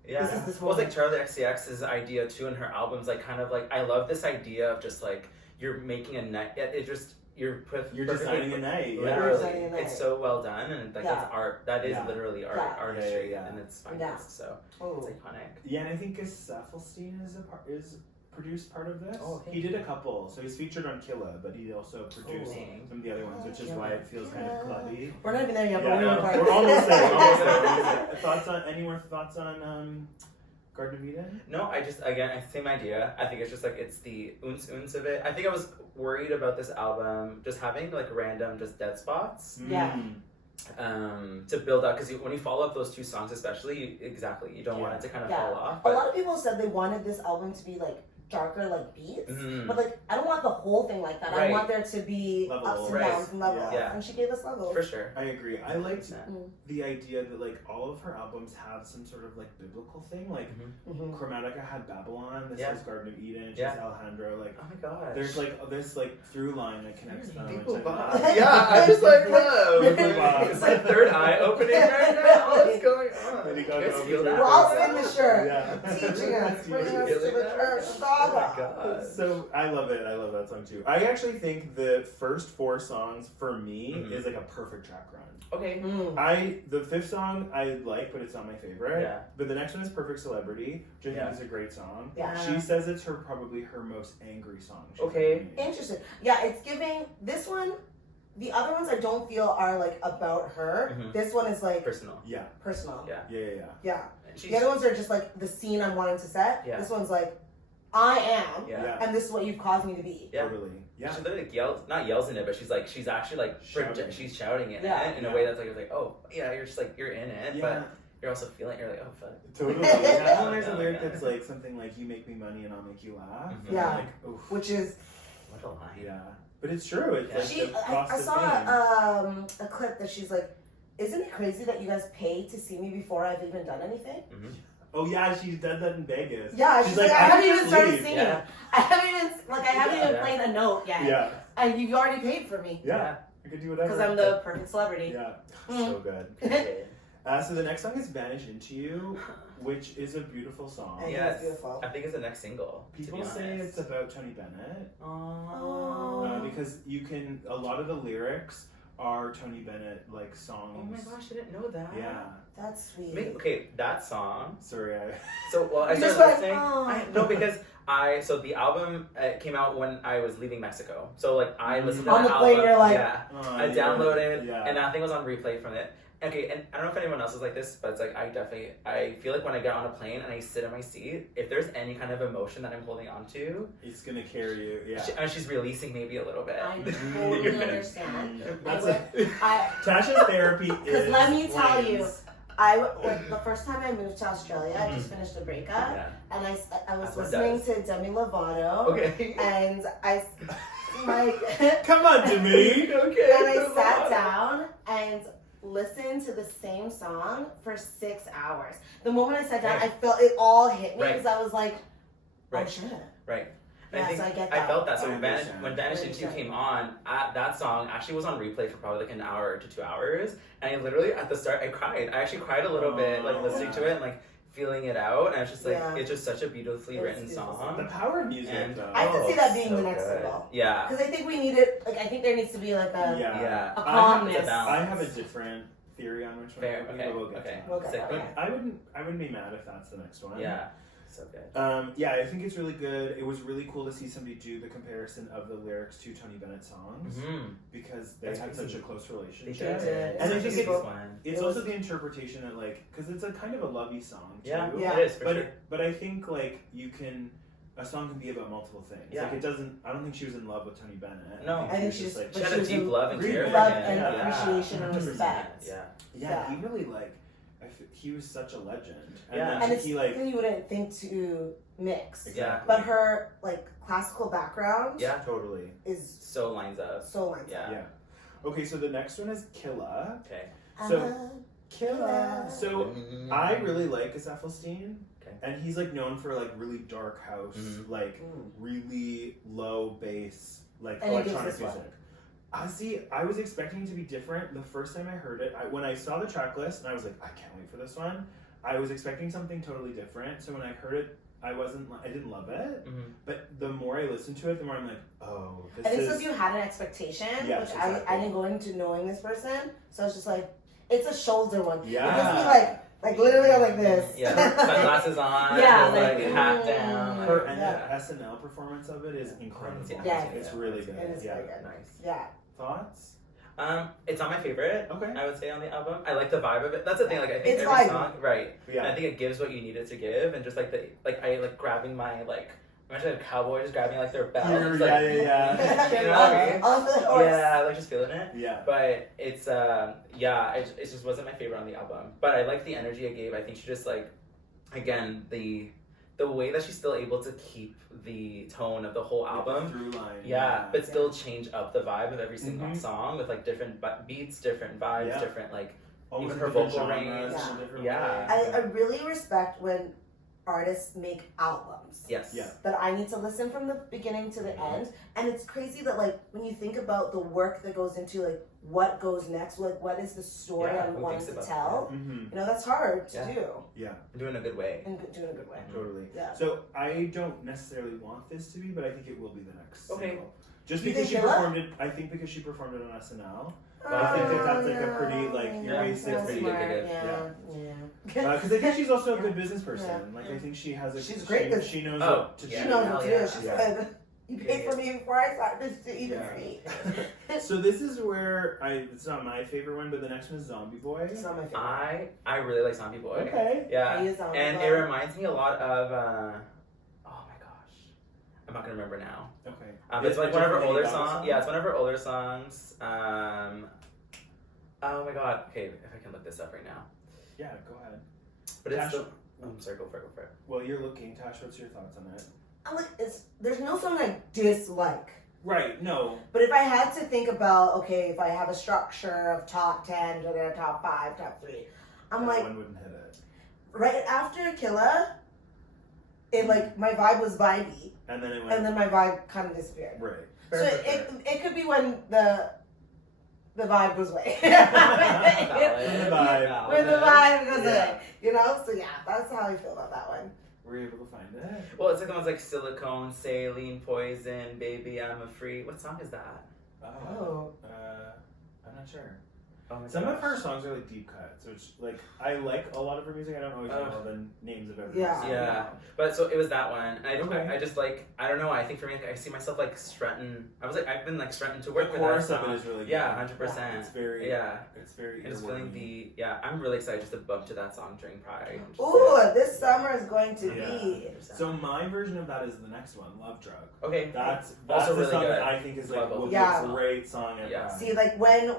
Yeah. This is this Well, it's like moment. Charlie XCX's idea too in her albums, like kind of like I love this idea of just like you're making a night. It just you're designing a night. Yeah. You're designing a Literally, night. it's so well done, and like that's art. That is literally art, artistry, Yeah. and it's finest. So it's iconic. Yeah, and I think Gesaffelstein is produced part of this. Oh, okay. He did a couple, so he's featured on Killa, but he also produced some of the other ones, which is why it feels kind of clubby. We're not even there yet, Yeah, but we're almost there. Any more thoughts on Garden of Eden? No, I same idea. I think it's just like it's the uns of it. I think I was worried about this album just having like random just dead spots. Yeah. To build up, because when you follow up those 2 songs, especially, you don't want it to kind of fall off. A lot of people said they wanted this album to be like darker, like beats, but like I don't want the whole thing like that. I want there to be ups and downs and levels, and she gave us levels. For sure, I agree. I liked the idea that like all of her albums have some sort of like biblical thing. Like Chromatica had Babylon. This is Garden of Eden. She's Alejandro. Like oh my gosh, there's like this like through line that connects them. Yeah, I just like love. It's like third eye opening right now. What's going on? You guys feel that? We're all in the shirt, Yeah. teaching us, bringing us to the church. Oh my god. So I love it. I love that song too. I actually think the first 4 songs for me is like a perfect track run. Okay. The 5th song I like, but it's not my favorite. Yeah. But the next one is Perfect Celebrity, which I think is a great song. Yeah. She says it's probably her most angry song. Interesting. Yeah, it's giving this one. The other ones I don't feel are like about her. This one is like personal. Yeah. Personal. Yeah. The other ones are just like the scene I'm wanting to set. Yeah. This one's like I am, Yeah. and this is what you've caused me to be. Yeah. Totally. Yeah. She literally not yells in it, but she's actually like Shouting. she's shouting in Yeah. it in a way that's like oh yeah, you're just like you're in it, Yeah. but you're also feeling you're like oh fuck. Totally. Yeah. And there's a Yeah, lyric yeah. that's like something like "You make me money and I'll make you laugh." Mhm. And Yeah. I'm like, oof. Which is, What a line. Yeah. But it's true. It's Yeah. like the I cost of saw fame. a clip that she's like, isn't it crazy that you guys pay to see me before I've even done anything? Mm-hmm. Oh yeah, she did that in Vegas. Yeah, she's like, I "I haven't can even just started leave." singing. Yeah. I haven't even Yeah. played a note yet. Yeah. And you've already paid for me. Yeah. I could do whatever. Because I'm the perfect celebrity. Yeah. Mm. So good. So the next song is "Vanish Into You," which is a beautiful song. And Yes. it's beautiful. I think it's the next single. People to be say honest. it's about Tony Bennett Oh. because a lot of the lyrics are Tony Bennett like songs. Oh my gosh, I didn't know that. Yeah. That's sweet. Okay, that song. Sorry, I. So I You just started went, listening. "Oh." No, because so the album came out when I was leaving Mexico. So like I listened to On that the plane, album. you're like- yeah. Oh, I downloaded Yeah. and that thing was on replay from it. Okay, and I don't know if anyone else is like this, but it's like I feel like when I get on a plane and I sit in my seat, if there's any kind of emotion that I'm holding on to, It's gonna carry you. Yeah. she's releasing maybe a little bit. I totally understand. That's I- Tasha's therapy is. Because let me tell you, planes. like the first time I moved to Australia, I just finished a breakup, Yeah. and I was That's what listening does. to Demi Lovato, Okay. and I like, Come on, Demi. Okay. and I sat down and listened to the same song for 6 hours. The moment I sat down, Right. I felt it all hit me Right. because I was like, oh Right. shit. Right. Yeah, I think so I get I that. felt that. So I when Vanish, understand. when Vanish I Into You understand. came on, that song actually was on replay for probably like an hour to 2 hours. And I literally at the start I cried. I actually cried a little bit, like listening to it and like feeling it out. And I was just like, Yeah. it's just such a beautifully It's written beautiful. song. The power of music, And though. I can see that being so the next good. single. Yeah. Because I think we need it, like, I think there needs to be like a, Yeah. Yeah. a I have- calmness. It's a balance. I have a different theory on which one. Fair. it would be, Okay. but we'll get Okay. to that. We'll get Sick. there. But I wouldn't be mad if that's the next one. Yeah. So good. Yeah, I think it's really good. It was really cool to see somebody do the comparison of the lyrics to Tony Bennett songs Mm-hmm. because they That's had crazy. such a close They relationship. did. And I It's think a it's- good one. It's It also was- the interpretation that because it's a kind of a lovey song too. Yeah. Yeah. It is for But sure. but I think a song can be about multiple things. Yeah. Like it doesn't. I don't think she was in love with Tony Bennett. No. I think she was she's- just She like had a was deep in love and deep care for love him. and Yeah. appreciation and 100%. respect. Yeah. yeah, Yeah. he really he was such a legend. And Yeah. then And it's he something you wouldn't think to mix. exactly. But her, like, classical background Yeah. totally. is So lines up. so lines Yeah. Yeah. Okay, so the next one is Killa. Okay. So Killa. Killa. So I really like Acephalstein. Okay. And he's like known for like really dark house, Mhm. like Mm. really low bass, like And he gives electronic this one. music. I was expecting it to be different the first time I heard it. When I saw the track list and I was like, I can't wait for this one. I was expecting something totally different. So when I heard it, I didn't love it. Mm-hmm. But the more I listened to it, the more I'm like, oh, I think this because is. you had an expectation, Yes, which I exactly. didn't go into knowing this person. So I was just like, it's a shoulder one. Yeah. It gives me like literally I'm like this. Yeah. Sunglasses on. Yeah, Like like, hat down. Her like, and Yeah. the SNL performance of it is incredible. Yeah. It's really good. It is yeah. very good. Nice. Yeah. Thoughts? It's not my favorite. Okay. I would say on the album. I like the vibe of it. That's the thing. Like I think It's every vibe. song, right? And I Yeah. think it gives what you need it to give, and just like I like grabbing my like. Imagine a cowboy just grabbing like their belt. Yeah, It's like, yeah. You know what I mean? On the horse. Yeah, like just feeling it. Yeah. But it's it just wasn't my favorite on the album. But I like the energy it gave. I think she just like, again, the way that she's still able to keep the tone of the whole album. Through line. Yeah, but still change up the vibe of every single Mhm. song with like different beats, different vibes, Yeah. different like Always even in her different vocal genres, range. in different Yeah. ways. I really respect when artists make albums. yes. Yeah. That I need to listen from the beginning to the Mhm. end. And it's crazy that like when you think about the work that goes into like what goes next, like what is the story Yeah, I'm who wanting thinks to about tell. Mm-hmm. You know, that's hard to Yeah. do Yeah, Doing a good way. and do in a good way. totally. Yeah. So I don't necessarily want this to be, but I think it will be the next. Okay. Single. Just You because she think Killa? performed it, I think because she performed it on SNL. But I think that that's, like, a pretty, like, your basic, that's pretty smart. indicative. Yeah. Because I think she's also a good Yeah. business person. Yeah. Like I think she has a. She's great business- She knows Oh, what to yeah. She knows Hell what to yeah. do. She Yeah. said, "You paid for me before I started this to even Yeah. free." So this is where it's not my favorite one, but the next one is Zombie Boy. It's not my favorite. I really like Zombie Boy. Okay. Yeah. I use Zombie And Boy. it reminds me a lot of oh my gosh. I'm not gonna remember now. Okay. It's like one of her Lady older Gaga songs. song? Yeah, it's one of her older songs. Oh my god. Okay, if I can look this up right now. Yeah, go ahead. But it's Tash- the. I'm sorry. Go for it. Well, you're looking. Tash, what's your thoughts on it? I'm like, there's no song I dislike. Right, no. But if I had to think about, okay, if I have a structure of top 10, top 5, top 3, I'm That like, one wouldn't hit it. right after Killa, it like, my vibe was vibey. And then it went. And then my vibe kind of disappeared. Right. So it could be when the vibe goes away. The vibe. When the vibe goes Yeah. away. You know? So yeah, that's how I feel about that one. Were you able to find it? Well, it's like the ones like silicone, saline, poison, baby, I'm a free. What song is that? Oh. I'm not sure. Oh my Some gosh. of her songs are like deep cuts, which like I like a lot of her music. I don't always know all the names of every Yeah. song. Yeah, but so it was that one. And Okay. I just like, I don't know. I think for me, like, I see myself like strutting. I've been like strutting to The work with chorus that of song. it is really good. Yeah, 100%. It's very. Yeah. It's very. I'm just feeling earwormy. I'm really excited just to bump to that song during Pride. Just Ooh, this summer is going to Yeah. be. So my version of that is the next one, Love Drug. Okay. That's Also the really song good. that I think is like Love will both be Yeah. a great song at Yeah. Pride. See, like when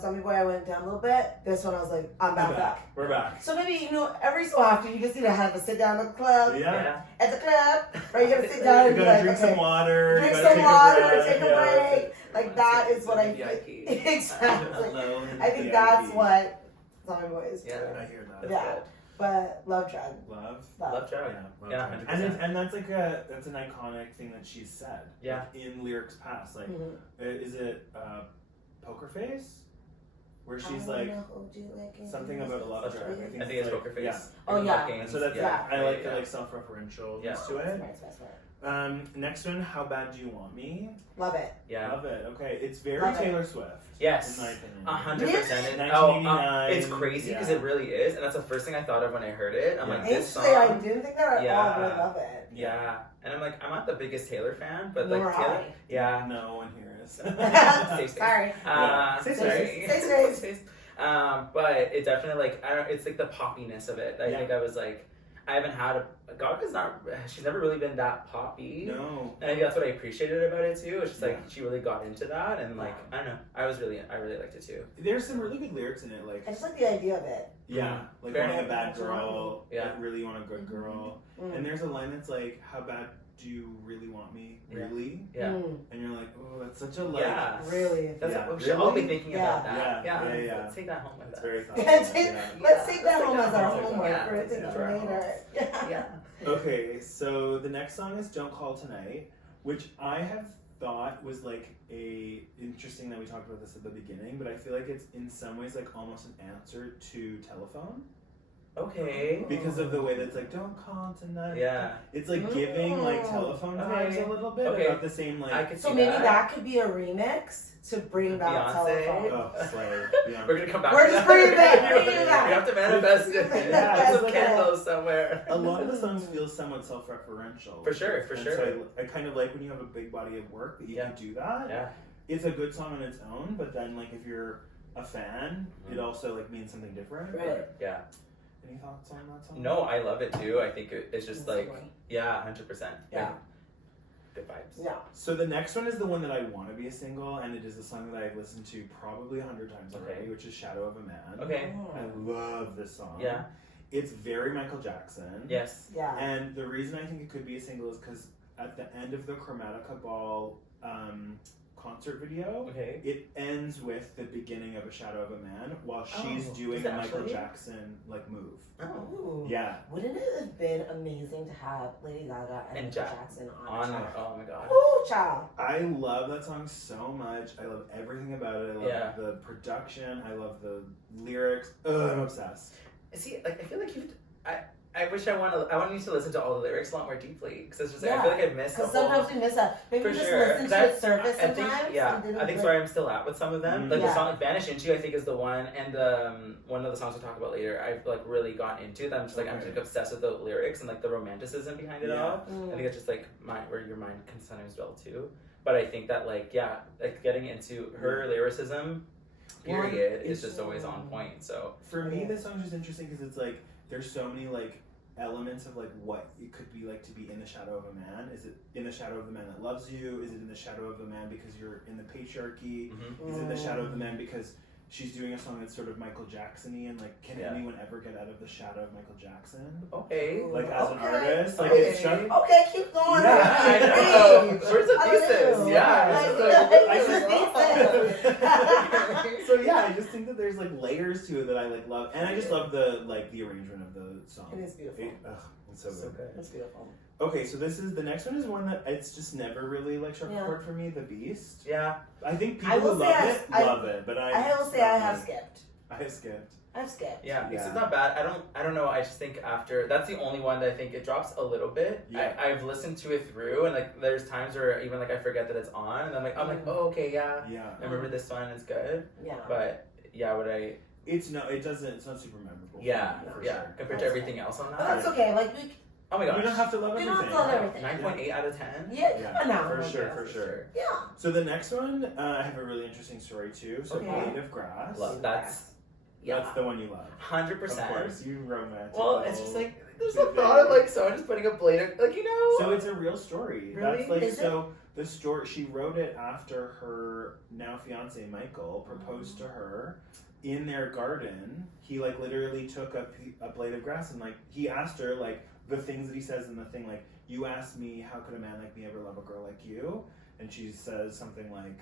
Zombie Boy, I went down a little bit. This one, I was like, I'm We're back. We're back. So maybe every so often you just need to have a sit down at the club. Yeah. At the club, or you gotta sit down You and be gotta like, drink okay, some water. drink you gotta some take water, a breath, take a yeah. break. Like that is what I VIP. exactly. Alone in I think VIP. that's what Zombie Boy is. Yeah. I hear that. Yeah. But Love Drug. Love. Love Drug. Love Yeah, Drug. 100%. And that's like that's an iconic thing that she's said. Yeah. Like, in lyrics past, like, Mhm. is it Poker Face, where she's I like wanna hold you like a something about a love Love drug. Drug. I think it's like, Poker Face. Yeah. Oh, yeah. Games. So that's Yeah. I like yeah. the like self-referential Yeah. to it. Smart. Next one, How Bad Do You Want Me? Love it. Yeah. Love it. Okay, it's very Love it. Taylor Swift. Yes. In my opinion. 100%. 1989. It's crazy because it really is, and that's the first thing I thought of when I heard it. I'm Yeah. like, this Actually, I song. didn't think that at Yeah. all, but I love it. Yeah, and I'm like, I'm not the biggest Taylor fan, but like Nor Taylor. I. Yeah. No one here is. Safe space. Sorry. Yeah. Safe Safe space. space. Safe space. But it definitely like I don't. It's like the poppiness of it. I Yeah. think I was like, I haven't had Gaga's not. She's never really been that poppy. No. And I think that's what I appreciated about it too. It's just like Yeah. she really got into that, and like I don't know, I really liked it too. There's some really good lyrics in it, like I just like the idea of it. yeah, like Fair wanting a enough. bad girl, Yeah. like really want a good girl. Mm. And there's a line that's like, "How bad do you really want me? Yeah. Really?" Yeah. Mm. And you're like, "Oh, that's such a like." Yeah. Really. That's Yeah. we should all be Really? thinking Yeah. about that. Yeah. Let's take that home with It's us. very thoughtful. Let's take, yeah. let's take that home Let's as take our that home. homework Yeah. for thinking Yeah. later. Yeah. Yeah. Okay, so the next song is "Don't Call Tonight," which I have thought was like interesting that we talked about this at the beginning, but I feel like it's in some ways like almost an answer to Telephone Okay. because of the way that's like "Don't call tonight." Yeah. It's like giving like Mm. telephone Okay. vibes a little bit Okay. about the same like. I could So see maybe that. that could be a remix to bring back Beyonce. telephone. Oh, slay. Yeah. We're gonna come back. We're to just that. bringing it back, We bringing it back. have to manifest it. Yeah, Put it's some like candles somewhere. A lot of the songs feel somewhat self-referential. For sure, for And sure. So I kind of like when you have a big body of work that you Yeah. can do that. Yeah. It's a good song on its own, but then like if you're a fan, it also like means something different. Right. Yeah. Any thoughts on that song? No, I love it too. I think it's just That's like, one. yeah, 100%. Yeah. Good vibes. Yeah. So the next one is the one that I want to be a single, and it is a song that I've listened to probably 100 times already, Okay. which is "Shadow of a Man." Okay. I love this song. Yeah. It's very Michael Jackson. Yes. Yeah. And the reason I think it could be a single is because at the end of the Chromatica Ball concert video, Okay. it ends with the beginning of "A Shadow of a Man" while she's Oh, doing is a it Michael actually? Jackson like move. Oh. Ooh. Yeah. Wouldn't it have been amazing to have Lady Gaga and And Michael Jack- Jackson on On. a track? Oh my god. Ooh, child. I love that song so much. I love everything about it. I love Yeah. the production. I love the lyrics. Ugh, I'm obsessed. See, like I feel like I wish I want you to listen to all the lyrics a lot more deeply because it's just like I Yeah. feel like I've missed the Because whole. sometimes we miss that. Maybe For we just sure. listen 'Cause to it surface I think, sometimes. yeah, and didn't I think like- where I'm still at with some of them. Mhm. Like Yeah. the song like Vanish Into, I think is the one, and one of the songs we'll talk about later. I've like really gotten into that. I'm just like I'm Okay. just like obsessed with the lyrics and like the romanticism behind it Yeah. all. Mm. I think it's just like where your mind can sometimes dwell too. But I think that like getting into her lyricism, period, is just always on point. So For me, this song's just interesting because it's like there's so many like elements of like what it could be like to be in the shadow of a man. Is it in the shadow of the man that loves you? Is it in the shadow of the man because you're in the patriarchy? Is it in the shadow of the man because she's doing a song that's sort of Michael Jackson-y, and like, can anyone ever get out of the shadow of Michael Jackson? Okay. Like as an artist, like it's struck. Okay, keep going. Yeah, I know. Where's the pieces? Yeah. So yeah, I just think that there's like layers to it that I like love, and I just love the arrangement of the song. It is beautiful. It's so good. It's beautiful. Okay, so the next one is one that it's just never really like struck a chord for me. The Beast. Yeah. I think people who love it, but I will say I have skipped. I've skipped. Yeah, because it's not bad. I don't know. I just think after that's the only one that I think it drops a little bit. Yeah. I've listened to it through, and like there's times where even like I forget that it's on, and I'm like oh okay yeah. I remember this one is good. Yeah. But yeah, It's not super memorable. Yeah, for yeah. sure. Compared to everything else on that. But that's okay. Like Oh my gosh. You don't have to love we everything. don't have to love everything. 9.8 out of 10. Yeah, come on now. For sure. Yeah. So the next one, I have a really interesting story too. So Okay. Blade of Grass. Love that's the one you love. 100%. Of course, you romantic. Well, it's just like there's the thought of like someone just putting a blade of, like So it's a real story. Really? That's like Is the story. She wrote it after her now fiance Michael proposed to her in their garden. He like literally took a blade of grass and like he asked her like the things that he says in the thing, like, you asked me, how could a man like me ever love a girl like you? And she says something like,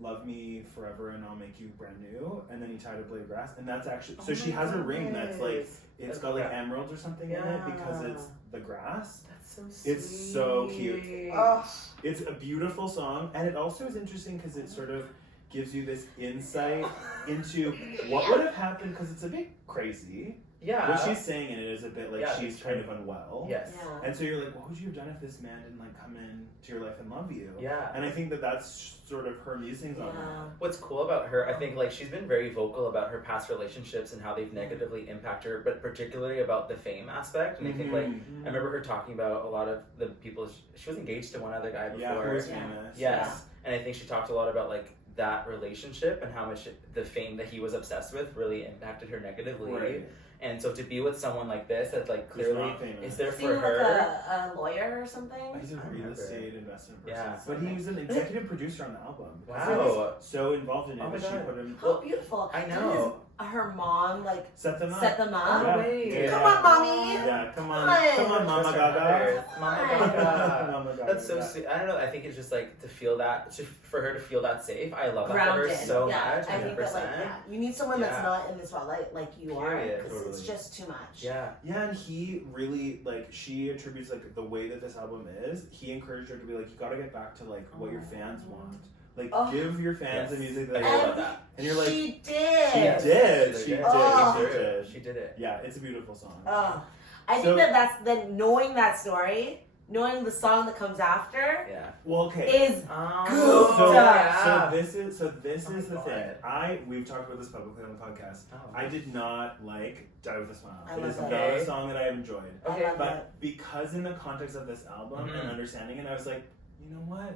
love me forever and I'll make you brand new. And then he tied a blade of grass. And that's actually, so she has a ring that's like, it's got like emeralds or something in it because it's the grass. That's so sweet. It's so cute. Oh. It's a beautiful song. And it also is interesting because it sort of gives you this insight into what would have happened, because it's a bit crazy. Yeah. What she's saying in it is a bit like she's kind of unwell. Yes. Yeah. And so you're like, what would you have done if this man didn't like come into your life and love you? Yeah. And I think that that's sort of her musings on that. What's cool about her, I think like she's been very vocal about her past relationships and how they've negatively impacted her, but particularly about the fame aspect. And I think like I remember her talking about a lot of the people she was engaged to one other guy before. Yeah, who was famous. Yes. And I think she talked a lot about like that relationship and how much the fame that he was obsessed with really impacted her negatively. Right. And so to be with someone like this that like clearly is there Is he for like her. a lawyer or something? He's a real estate investment person. Yeah. But he was an executive producer on the album. Wow. He was so involved in it Oh my that she God. put him. How beautiful. I know. Her mom like Set them up. Oh, wait. Yeah. Come on, mommy. Yeah, come on, Mama Trust her Gaga. mothers. Mama Gaga. Mama Gaga. That's so sweet. I don't know. I think it's just like to feel that, for her to feel that safe. I love that for Grounded. her so yeah. much. 100%. I think that you need someone that's not in this spotlight like you Period. are, because it's Totally. just too much. Yeah. Yeah, and he really like she attributes like the way that this album is. He encouraged her to be like, you gotta get back to like what your fans want. Like give your fans the music that they I love want. that. And you're like, she did. She did. She She did. did. Oh. She did. She did it. Yeah, it's a beautiful song. I So- think that's then knowing that story, knowing the song that comes after Yeah. Well, okay. is Oh, So, yeah. so this is Oh the my thing. God. We've talked about this publicly on the podcast. Oh. I did not like Die with a Smile. I It love is that. not a song that I enjoyed. Okay. I love But that. because in the context of this album Mhm. and understanding it, I was like, you know what?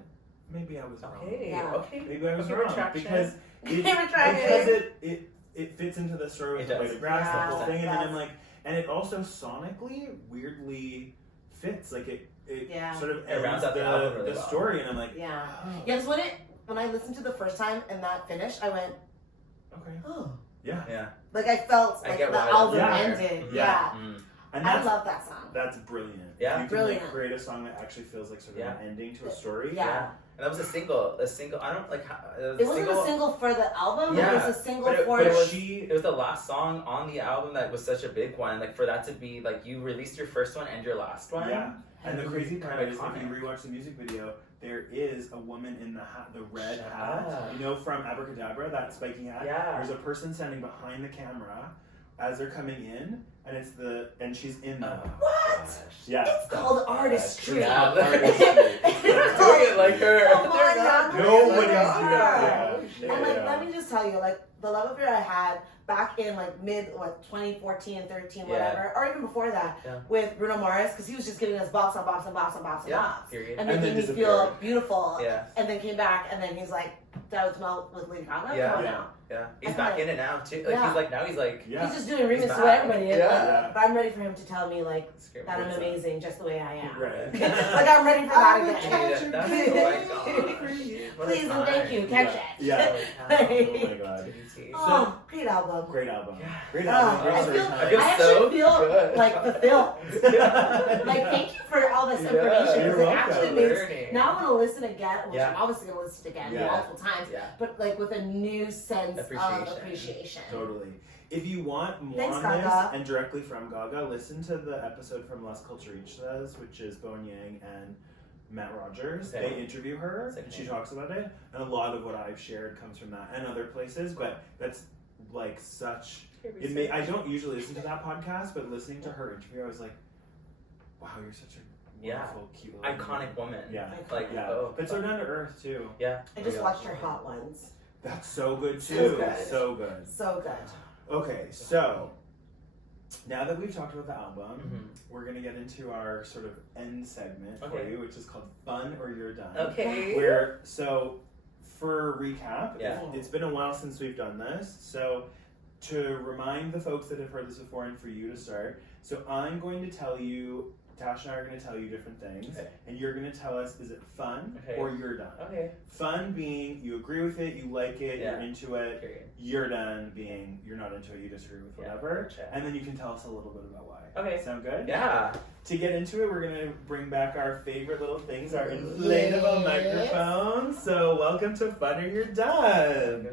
Maybe I was wrong. Okay. Yeah. Okay. Maybe I was Okay, wrong retraction. because Retraction. it fits into the story with It the does. Blade of Grass, the Yeah. whole thing, and then Yes. I'm like, and it also sonically weirdly fits. Like it sort of It rounds ends out the album really the well. story, and I'm like, Yeah. oh, Yeah, because when I listened to the first time and that finished, I went, okay, oh. yeah, Yeah. Like I felt I like get the why album that's there. ended. Mhm. Yeah. Mm. and I that's love that song. that's brilliant. Yeah. You can Brilliant. like create a song that actually feels like sort of an ending to a story. Yeah. And that was a single. I don't like how. It wasn't a single for the album, Yeah. it was a single But for it was, she- it was the last song on the album that was such a big one. Like for that to be like you released your first one and your last one. Yeah. And the crazy part Kind of is, if you iconic. rewatch the music video, there is a woman in the hat, the red Shut hat. up. You know, from Abracadabra, that spiky hat. Yeah. There's a person standing behind the camera as they're coming in, and she's in the. What? Yeah. It's called artistry. Yeah. Artistry. They're doing it like her. Come on, They're not now. doing it Nobody's like doing her. it. And like, Yeah. let me just tell you, like the love affair I had back in like 2014, 13, whatever, or even before that, Yeah. with Bruno Mars, because he was just giving us bops on bops and bops and bops and Yeah. bops, Period. and And making then me feel disappeared. beautiful. Yeah. And then came back, and then he's like, "That was Mel with Lady Gaga." Yeah. Come on Yeah. now. Yeah, he's back in it now too. Like he's like Yeah. He's just doing remix back. to everybody. Yeah. But I'm ready for him to tell me like Scream. that I'm What's up? amazing just the way I am. Right. Like I'm ready for that again. That's oh my gosh. Please and thank you. Catch it. Yeah. Oh my god. Oh, great album. Great album. Yeah. Great album. Great I storytelling. feel I so actually feel good. like fulfilled. Like, thank you for all this information. you're Because it welcome. actually makes, Learning. now I'm going to listen again, which Yeah. I'm obviously going to listen again Yeah. multiple times, Yeah. but like with a new sense of Appreciation. appreciation. Totally. If you want more Thanks, on Gaga. this and directly from Gaga, listen to the episode from Las Culturistas, which is Bowen Yang and Matt Rogers. Okay. They interview her and she talks about it, and a lot of what I've shared comes from that and other places. But that's like such. I don't usually listen to that podcast, but listening to her interview, I was like, "Wow, you're such a wonderful, cute, little Iconic woman. Yeah, Like yeah. oh, But so down to earth too. yeah. I just watched her Hot Ones. That's so good So too. good. So good. So good. Okay, so now that we've talked about the album, Mhm. we're gonna get into our sort of end segment for Okay. you, which is called "Fun or You're Done." Okay. Where for a recap, Yeah. it's been a while since we've done this. So to remind the folks that have heard this before, and for you to start, so I'm going to tell you. Tasha and I are going to tell you different things, Okay. and you're going to tell us, is it fun Okay. or you're done? Okay. Fun being you agree with it, you like it, Yeah. you're into it. Period. You're done being you're not into it, you disagree with Yeah, whatever. gotcha. And then you can tell us a little bit about why. Okay. Sound good? Yeah. To get into it, we're gonna bring back our favorite little things, our inflatable microphones. So welcome to Fun or You're Done.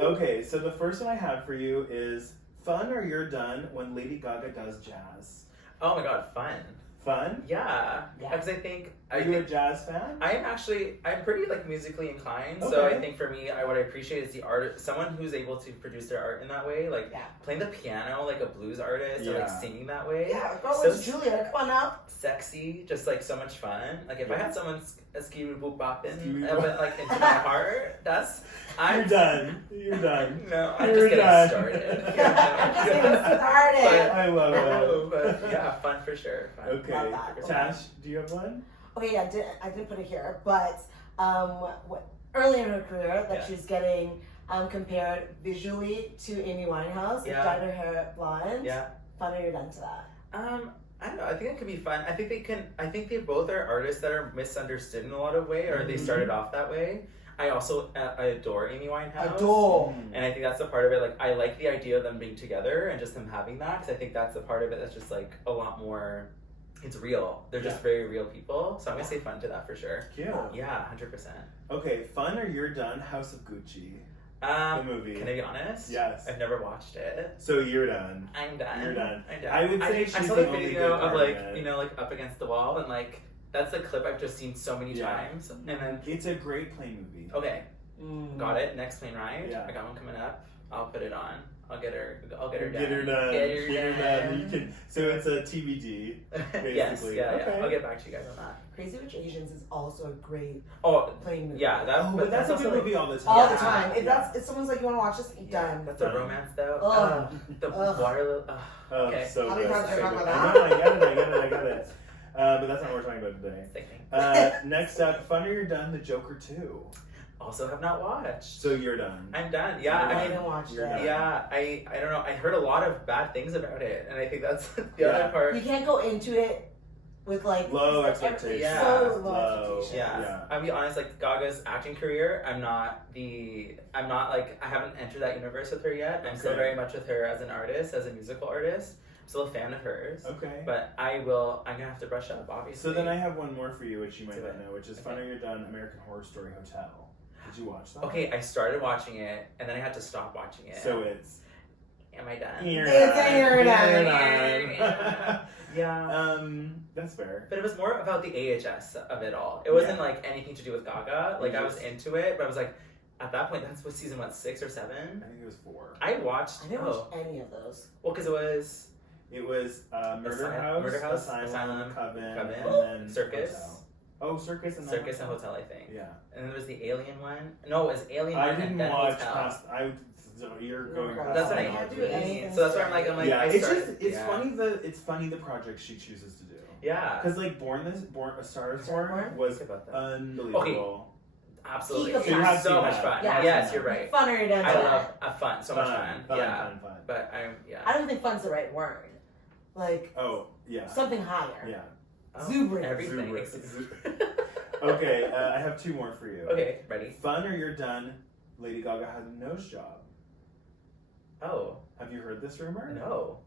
Okay, so the first one I have for you is fun or you're done when Lady Gaga does jazz. Oh my god, fun. Fun? Yeah. Yeah. Because I think Are you a jazz fan? I'm pretty like musically inclined, so Okay. I think for me, what I appreciate is the art, someone who's able to produce their art in that way, like Yeah. playing the piano like a blues artist, or like Yeah. singing that way. Yeah, girl, So it's Julia. Come on up. Sexy, just like so much fun. Like if I had someone ski boop bopping, Skee-wee-boop. but like into my heart, I'm You're done. You're done. No, I'm You're just getting done. started. I'm just getting started. I love No, that. but yeah, fun for sure. Fun. Okay. Love that. Tash, do you have one? Okay, yeah, I didn't put it here, but early in her career, that Yeah. she's getting compared visually to Amy Winehouse, Yeah. dyed her hair blonde. Yeah. Fun or you're done to that? I don't know. I think it could be fun. I think they can. I think they both are artists that are misunderstood in a lot of way, or they Mhm. started off that way. I also I adore Amy Winehouse. Adore. And I think that's the part of it. Like I like the idea of them being together and just them having that, because I think that's the part of it that's just like a lot more. It's real. They're just very real people. So I'm gonna say fun to that for sure. Cute. Yeah, 100%. Okay, fun or you're done, House of Gucci. The movie. Can I be honest? Yes. I've never watched it. So you're done. I'm done. You're done. I'm done. I would say I she's saw the the only video good of part like, of it. you know, like up against the wall, and like that's the clip I've just seen so many Yeah. times. And then It's a great plane movie. okay, got it. Next plane ride. Yeah. I got one coming up. I'll put it on. I'll get her done. Get her done. Get her done. You can. So it's a TBD. Yes. basically. Yeah. Okay. Yeah. I'll get back to you guys on that. Crazy Rich Asians is also a great Oh, playing movie. yeah. That. Oh, but that's a also good like- movie all the time. All the Yeah. time. If Yeah. if someone's like, you want to watch this, done. That's a Done. romance though. Ugh. The Ugh. water. Oh, Okay. so How many good. times have I talked I about know, I get it. But that's not what we're talking about today. Sickening. Next up, Fun or You're Done, The Joker 2. Also have not watched. So you're done. I'm done. Yeah. You're I I mean, didn't watch You're that. done. yeah. I don't know. I heard a lot of bad things about it, and I think that's the Yeah. other part. You can't go into it with like Low like, expectations. Yeah. So low Low. expectations. Yeah. Yeah. I'll be honest, like Gaga's acting career, I'm not like, I haven't entered that universe with her yet. I'm still Okay. very much with her as an artist, as a musical artist. I'm still a fan of hers. Okay. But I'm gonna have to brush up, obviously. So then I have one more for you, which you might Do not it. know, which is Fun or You're Done, American Horror Story Hotel. Did you watch that? Okay, I started watching it, and then I had to stop watching it. So it's... Am I done? You're It's done. a you're done. You're done. Yeah. That's fair. But it was more about the AHS of it all. It wasn't like anything to do with Gaga. Like I was into it, but I was like, at that point, that's what season 6 or 7. I think it was 4. I watched. I didn't watch any of those. Well, because it was It was Murder Murder House, House, Asylum, Coven, Coven, and then Circus. Hotel. Oh, Circus and Circus and Hotel, I think. Yeah. And then there was the Alien one. No, it was Alien I one didn't and then watch Hotel. past. You're going past. That's what I can't all do of it. anything. So that's why I'm like, Yeah, I it's started, just it's yeah. funny the projects she chooses to do. Yeah. Because like A Star Is Star Born Born? was Think about that. unbelievable. Absolutely. Peak of It was fun. so much fun. Yeah. Yes, you're right. Fun or done. I love fun. So much fun. Fun, Yeah. fun. But I don't think fun's the right word. Like Oh, yeah. something higher. Yeah. Exuberant. Everything. Okay, I have two more for you. Okay, ready? Fun or you're done, Lady Gaga had a nose job. Oh, Have you heard this rumor? no.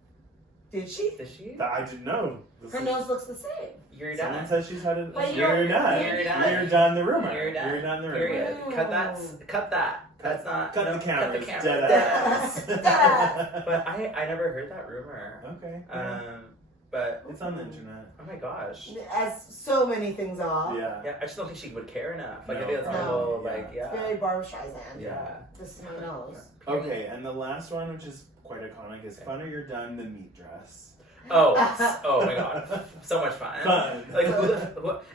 Did she? Did she? I didn't know. Her nose looks the same. You're Someone done. says she's had a. But You're done. You're done. You're done the rumor. You're done. You're done the rumor. Period. Ooh. Cut that. Cut that. That's not. Cut no, the cameras. Cut the camera. Dead ass. Dead ass. But I never heard that rumor. Okay. But It's on the internet. oh my gosh. As so many things are. Yeah. Yeah, I just don't think she would care enough. Like I No, think that's my probably. whole Yeah. like yeah. It's very Barbra Streisand. Yeah. Just who knows. Okay, and the last one, which is quite iconic, is Fun or You're Done, the meat dress. Oh, oh my god, so much fun. Fun. Like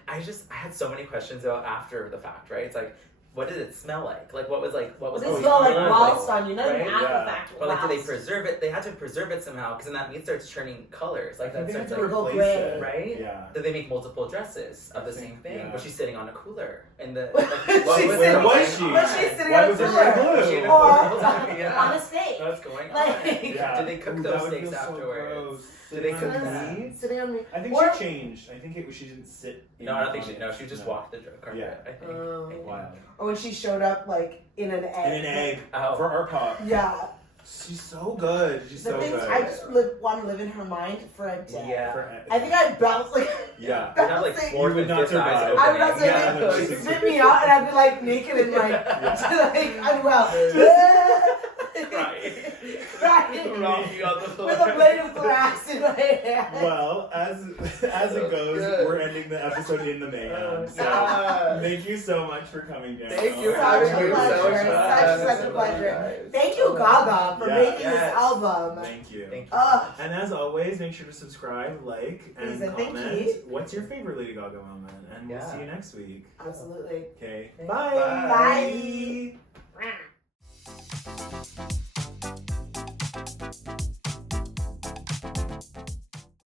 I had so many questions though after the fact, right? It's like, what did it smell like? Like what was Well, the this smell like smell whilst on you, not even right? after Yeah. the fact. But like, did they whilst. preserve it? They had to preserve it somehow because then that meat starts turning colors. Like I think that they had starts to like, go replace gray. it. right? Yeah. Did they make multiple dresses of the I think- same thing? yeah. Was she sitting on a cooler in the? She's What sitting- was Where going was she? on? Was she sitting Why on was a it red cooler? Was she in a glue? Or cooler? Yeah. on a steak. What's going on? Like, Yeah. Did they cook Ooh, those that would steaks feel so afterwards? gross. Did they Sitting cook on the that? meat? Sitting on me. I think Or- she changed. I think she didn't sit. No, I don't think on she. it. No, she just walked the carpet. Yeah. I think. Oh. Wild. Or when she showed up like in an egg. And an egg Oh. for our pop. Yeah. She's so good. She's The so things good. I just want to live in her mind for a day. Yeah. I think I'd bounce like. Yeah. You'd have like bouncing. fourth You would and not fifth eyes survive. opening. I would not say Yeah, no, she'd she's- spit me out and I'd be like naked and like, like unwell. Right. Right. Rocking on the floor. With a blade of grass in my hand. Well, as it goes, good. we're ending the episode in the mayhem. So Yeah. thank you so much for coming down. Thank you for Such having a me. So pleasure. much Such a fun. pleasure. Thank you, Gaga, for Yeah. making Yes. this album. Thank you. Thank you. And as always, make sure to subscribe, like, and Please and thank comment. you. What's your favorite Lady Gaga moment? And we'll Yeah. see you next week. Absolutely. Okay. Thank Bye. you. Bye.